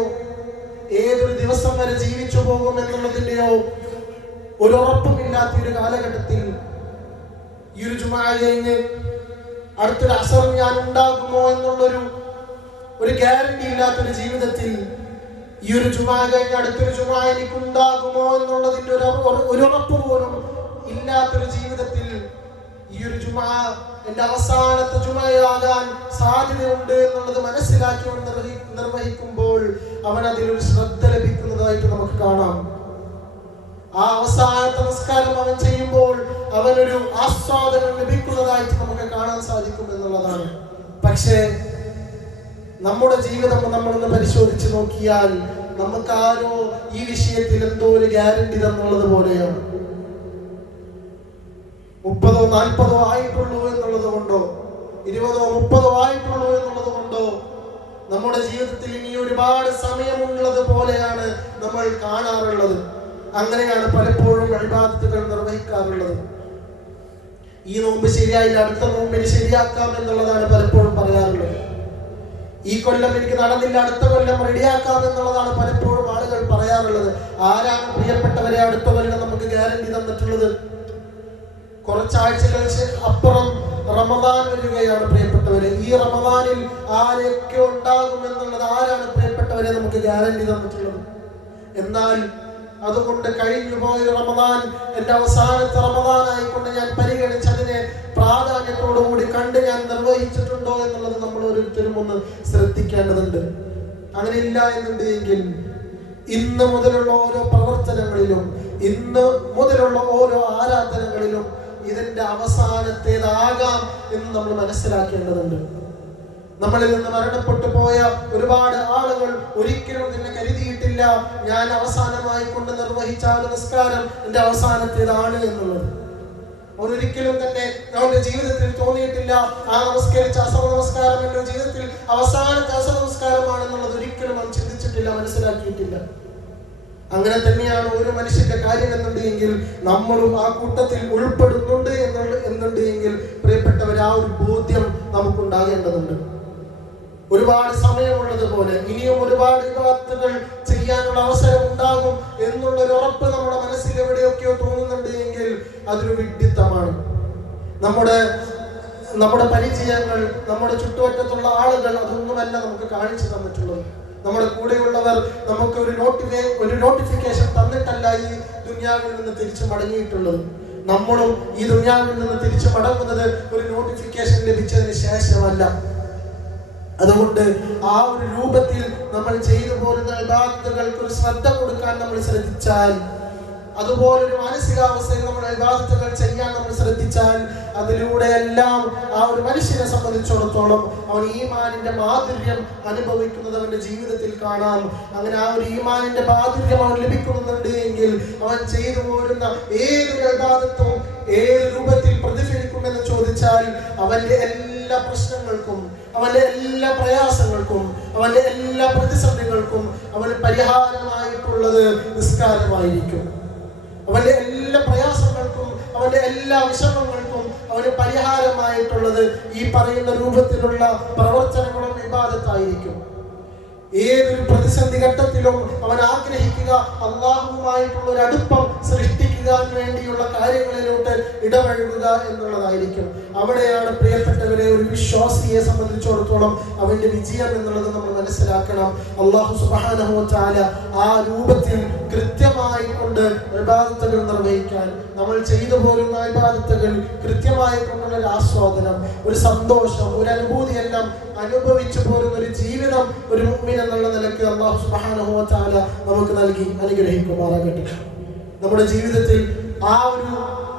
ഏതൊരു ദിവസം വരെ ജീവിച്ചു പോകും എന്നുള്ളതിന്റെയോ ഒരു ഉറപ്പുമില്ലാത്ത ഒരു കാലഘട്ടത്തിൽ ഈ ഒരു ജുമാ കഴിഞ്ഞ് അടുത്തൊരു അസർ ഞാൻ ഉണ്ടാകുമോ എന്നുള്ളൊരു ഗ്യാരണ്ടി ഇല്ലാത്തൊരു ജീവിതത്തിൽ, ഈ ഒരു ജുമാ കഴിഞ്ഞ് അടുത്തൊരു ജുമാ എനിക്ക് ഉണ്ടാകുമോ എന്നുള്ളതിന്റെ ഒരു ഉറപ്പ് പോലും ഇല്ലാത്തൊരു ജീവിതത്തിൽ ഈ ഒരു ജുമാ എന്റെ അവസാനത്തെ ജുമയാകാൻ സാധ്യതയുണ്ട് എന്നുള്ളത് മനസ്സിലാക്കി നിർവഹിക്കുമ്പോൾ അവൻ അതിലൊരു ശ്രദ്ധ ലഭിക്കുന്നതായിട്ട് നമുക്ക് കാണാം. ആ അവസാനത്തെ നമസ്കാരം അവൻ ചെയ്യുമ്പോൾ അവനൊരു ആസ്വാദനം ലഭിക്കുന്നതായിട്ട് നമുക്ക് കാണാൻ സാധിക്കും എന്നുള്ളതാണ്. പക്ഷേ നമ്മുടെ ജീവിതം നമ്മളൊന്ന് പരിശോധിച്ച് നോക്കിയാൽ നമുക്കാരോ ഈ വിഷയത്തിൽ എന്തോ ഒരു ഗ്യാരണ്ടി തന്നുള്ളത് പോലെയാണ്. 30-40 ആയിട്ടുള്ളൂ എന്നുള്ളത് കൊണ്ടോ 20-ഓ 30-ഓ ആയിട്ടുള്ളൂ എന്നുള്ളത് കൊണ്ടോ നമ്മുടെ ജീവിതത്തിൽ ഇനി ഒരുപാട് സമയമുള്ളത് പോലെയാണ് നമ്മൾ കാണാറുള്ളത്. അങ്ങനെയാണ് പലപ്പോഴും ഇബാദത്തുകൾ നിർവഹിക്കാറുള്ളത്. ഈ നോമ്പ് ശരിയായില്ല, അടുത്ത നോമ്പിന് ശരിയാക്കാം എന്നുള്ളതാണ് പലപ്പോഴും പറയാറുള്ളത്. ഈ കൊല്ലം എനിക്ക് നടന്നില്ല, അടുത്ത കൊല്ലം റെഡിയാക്കാം എന്നുള്ളതാണ് പലപ്പോഴും ആളുകൾ പറയാറുള്ളത്. ആരാണ് പ്രിയപ്പെട്ടവരെ അടുത്ത കൊല്ലം നമുക്ക് ഗ്യാരണ്ടി തന്നിട്ടുള്ളത്? കുറച്ചാഴ്ചകൾക്ക് അപ്പുറം റമദാൻ വരികയാണ് പ്രിയപ്പെട്ടവരെ. ഈ റമദാനിൽ ആരൊക്കെ ഉണ്ടാകും എന്നുള്ളത് ആരാണ് പ്രിയപ്പെട്ടവരെ നമുക്ക് ഗ്യാരണ്ടി തന്നിട്ടുള്ളത്? എന്നാൽ അതുകൊണ്ട് കഴിഞ്ഞു പോയ റമദാൻ എന്റെ അവസാനത്തെ റമദാനായിക്കൊണ്ട് ഞാൻ പരിഗണിച്ചതിനെ പ്രാധാന്യത്തോടുകൂടി കണ്ട് ഞാൻ നിർവഹിച്ചിട്ടുണ്ടോ എന്നുള്ളത് നമ്മൾ ഓരോരുത്തരും ഒന്ന് ശ്രദ്ധിക്കേണ്ടതുണ്ട്. അങ്ങനെ ഇല്ല എന്നുണ്ടെങ്കിൽ ഇന്ന് മുതലുള്ള ഓരോ പ്രവർത്തനങ്ങളിലും, ഇന്ന് മുതലുള്ള ഓരോ ആരാധനകളിലും ഇതിന്റെ അവസാനത്തേതാകാം എന്ന് നമ്മൾ മനസ്സിലാക്കേണ്ടതുണ്ട്. നമ്മളിൽ നിന്ന് മരണപ്പെട്ടു പോയ ഒരുപാട് ആളുകൾ ഒരിക്കലും തന്നെ കരുതിയിട്ടില്ല ഞാൻ അവസാനമായി കൊണ്ട് നിർവഹിച്ച നിസ്കാരം എന്റെ അവസാനത്തേതാണ് എന്നുള്ളത്. അവരൊരിക്കലും തന്നെ അവന്റെ ജീവിതത്തിൽ തോന്നിയിട്ടില്ല ആ നമസ്കരിച്ച അസർ നമസ്കാരം എന്റെ ജീവിതത്തിൽ അവസാനത്തെ അസർ നമസ്കാരമാണെന്നുള്ളത് ഒരിക്കലും അവൻ ചിന്തിച്ചിട്ടില്ല, മനസ്സിലാക്കിയിട്ടില്ല. അങ്ങനെ തന്നെയാണ് ഒരു മനുഷ്യന്റെ കാര്യം എന്നുണ്ടെങ്കിൽ നമ്മളും ആ കൂട്ടത്തിൽ ഉൾപ്പെടുന്നുണ്ട് എന്നുണ്ടെങ്കിൽ പ്രിയപ്പെട്ടവർ ആ ഒരു ബോധ്യം നമുക്കുണ്ടാകേണ്ടതുണ്ട്. ഒരുപാട് സമയമുള്ളതുപോലെ ഇനിയും ഒരുപാട് ഇബാദത്തുകൾ ചെയ്യാനുള്ള അവസരം ഉണ്ടാകും എന്നുള്ളൊരു ഉറപ്പ് നമ്മുടെ മനസ്സിൽ എവിടെയൊക്കെയോ തോന്നുന്നുണ്ട് എങ്കിൽ അതൊരു വിഡ്ഢിത്തമാണ്. നമ്മുടെ പരിചയങ്ങൾ, നമ്മുടെ ചുറ്റുവട്ടത്തുള്ള ആളുകൾ അതൊന്നുമല്ല നമുക്ക് കാണിച്ചു തന്നിട്ടുള്ളത്. നമ്മുടെ കൂടെയുള്ളവർ നമുക്ക് ഒരു നോട്ടിഫിക്കേഷൻ തന്നിട്ടല്ല ഈ ദുനിയാവിൽ നിന്ന് തിരിച്ചു മടങ്ങിയിട്ടുള്ളത്. നമ്മളും ഈ ദുനിയാവിൽ നിന്ന് തിരിച്ചു മടങ്ങുന്നത് ഒരു നോട്ടിഫിക്കേഷൻ ലഭിച്ചതിന് ശേഷമല്ല. അതുകൊണ്ട് ആ ഒരു രൂപത്തിൽ നമ്മൾ ചെയ്തു പോരുന്ന ഇബാദത്തുകൾക്ക് ഒരു ശ്രദ്ധ കൊടുക്കാൻ നമ്മൾ ശ്രദ്ധിച്ചാൽ, അതുപോലൊരു മാനസികാവസ്ഥയിൽ നമ്മൾ ഇബാദത്തുകൾ ചെയ്യാൻ നമ്മൾ ശ്രദ്ധിച്ചാൽ, അതിലൂടെ എല്ലാം ആ ഒരു മനുഷ്യനെ സംബന്ധിച്ചിടത്തോളം അവൻ ഈമാനിന്റെ മാധുര്യം അനുഭവിക്കുന്നത് അവന്റെ ജീവിതത്തിൽ കാണാം. അങ്ങനെ ആ ഒരു ഈമാനിന്റെ മാധുര്യം അവൻ ലഭിക്കുന്നുണ്ട് എങ്കിൽ അവൻ ചെയ്തു പോരുന്ന ഏതൊരു ഇബാദത്തും ഏത് രൂപത്തിൽ പ്രതിഫലിക്കുമെന്ന് ചോദിച്ചാൽ അവന്റെ എല്ലാ പ്രശ്നങ്ങൾക്കും, അവന്റെ എല്ലാ പ്രയാസങ്ങൾക്കും, അവന്റെ എല്ലാ പ്രതിസന്ധികൾക്കും അവന് പരിഹാരമായിട്ടുള്ളത് നിസ്കാരമായിരിക്കും. അവന്റെ എല്ലാ പ്രയാസങ്ങൾക്കും, അവന്റെ എല്ലാ വിഷമങ്ങൾക്കും അവന് പരിഹാരമായിട്ടുള്ളത് ഈ പറയുന്ന രൂപത്തിലുള്ള പ്രവർത്തനങ്ങളും ഇബാദത്തായിരിക്കും. ഏതൊരു പ്രതിസന്ധി ഘട്ടത്തിലും അവൻ ആഗ്രഹിക്കുക അല്ലാഹുവുമായിട്ടുള്ള ഒരു അടുപ്പം സൃഷ്ടിക്കാൻ വേണ്ടിയുള്ള കാര്യങ്ങളിലോട്ട് ഇടപഴകുക എന്നുള്ളതായിരിക്കും. അവിടെയാണ് പ്രിയപ്പെട്ടവരെ ഒരു വിശ്വാസിയെ സംബന്ധിച്ചിടത്തോളം അവന്റെ വിജയം എന്നുള്ളത് നമ്മൾ മനസ്സിലാക്കണം. അല്ലാഹു സുബ്ഹാനഹു വ തആല ആ രൂപത്തിൽ കൃത്യമായി കൊണ്ട് ഇബാദത്തുകൾ നിർവഹിക്കാൻ, നമ്മൾ ചെയ്തു പോരുന്ന ഇബാദത്തുകൾ കൃത്യമായി കൊണ്ടുള്ള ഒരു ആസ്വാദനം, ഒരു സന്തോഷം, ഒരു അനുഭൂതി എല്ലാം അനുഭവിച്ചു പോരുന്ന ഒരു ജീവിതം ഒരു മുഅ്മിൻ എന്നുള്ള നിലയ്ക്ക് അല്ലാഹു സുബ്ഹാനഹു വ തആല നമുക്ക് നൽകി അനുഗ്രഹിക്കുമാറാകട്ടെ. നമ്മുടെ ജീവിതത്തിൽ ആ ഒരു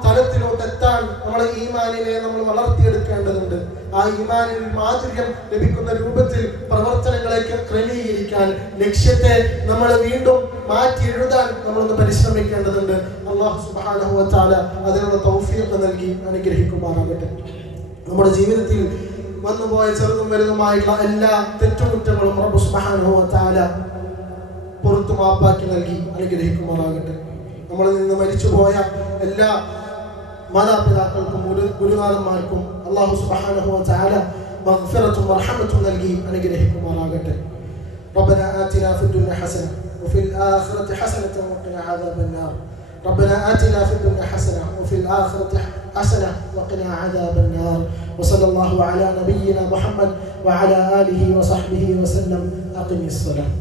തലത്തിലോട്ട് എത്താൻ നമ്മളെ ഈമാനിനെ നമ്മൾ വളർത്തിയെടുക്കേണ്ടതുണ്ട്. ആ ഈമാനിൽ മാധുര്യം ലഭിക്കുന്ന രൂപത്തിൽ പ്രവർത്തനങ്ങളെ ക്രമീകരിക്കാൻ, ലക്ഷ്യത്തെ നമ്മൾ വീണ്ടും മാറ്റി എഴുതാൻ നമ്മളൊന്ന് പരിശ്രമിക്കേണ്ടതുണ്ട്. അല്ലാഹു സുബ്ഹാനഹു വ തആല അതിനുള്ള തൗഫീഖ് നൽകി അനുഗ്രഹിക്കുമാറാകട്ടെ. നമ്മുടെ ജീവിതത്തിൽ വന്നുപോയ ചെറുതും വലുതുമായിട്ടുള്ള എല്ലാ തെറ്റുകുറ്റങ്ങളും റബ്ബ് സുബ്ഹാനഹു വ തആല പുറത്തു മാപ്പാക്കി നൽകി അനുഗ്രഹിക്കുമാറാകട്ടെ. നമ്മളിൽ നിന്ന് മരിച്ചുപോയ എല്ലാ മാതാപിതാക്കൾക്കും ഗുരുനാഥന്മാർക്കും അല്ലാഹു സുബ്ഹാനഹു വ തആല മഗ്ഫിറത്തും റഹ്മത്തും നൽകി അനുഗ്രഹിക്കുമാറാകട്ടെ. ربنا آتنا في الدنيا حسنة وفي الآخرة حسنة وقنا عذاب النار. ربنا آتنا في الدنيا حسنة وفي الآخرة حسنة وقنا عذاب النار. وصلى الله على نبينا محمد وعلى آله وصحبه وسلم. أقم الصلاة.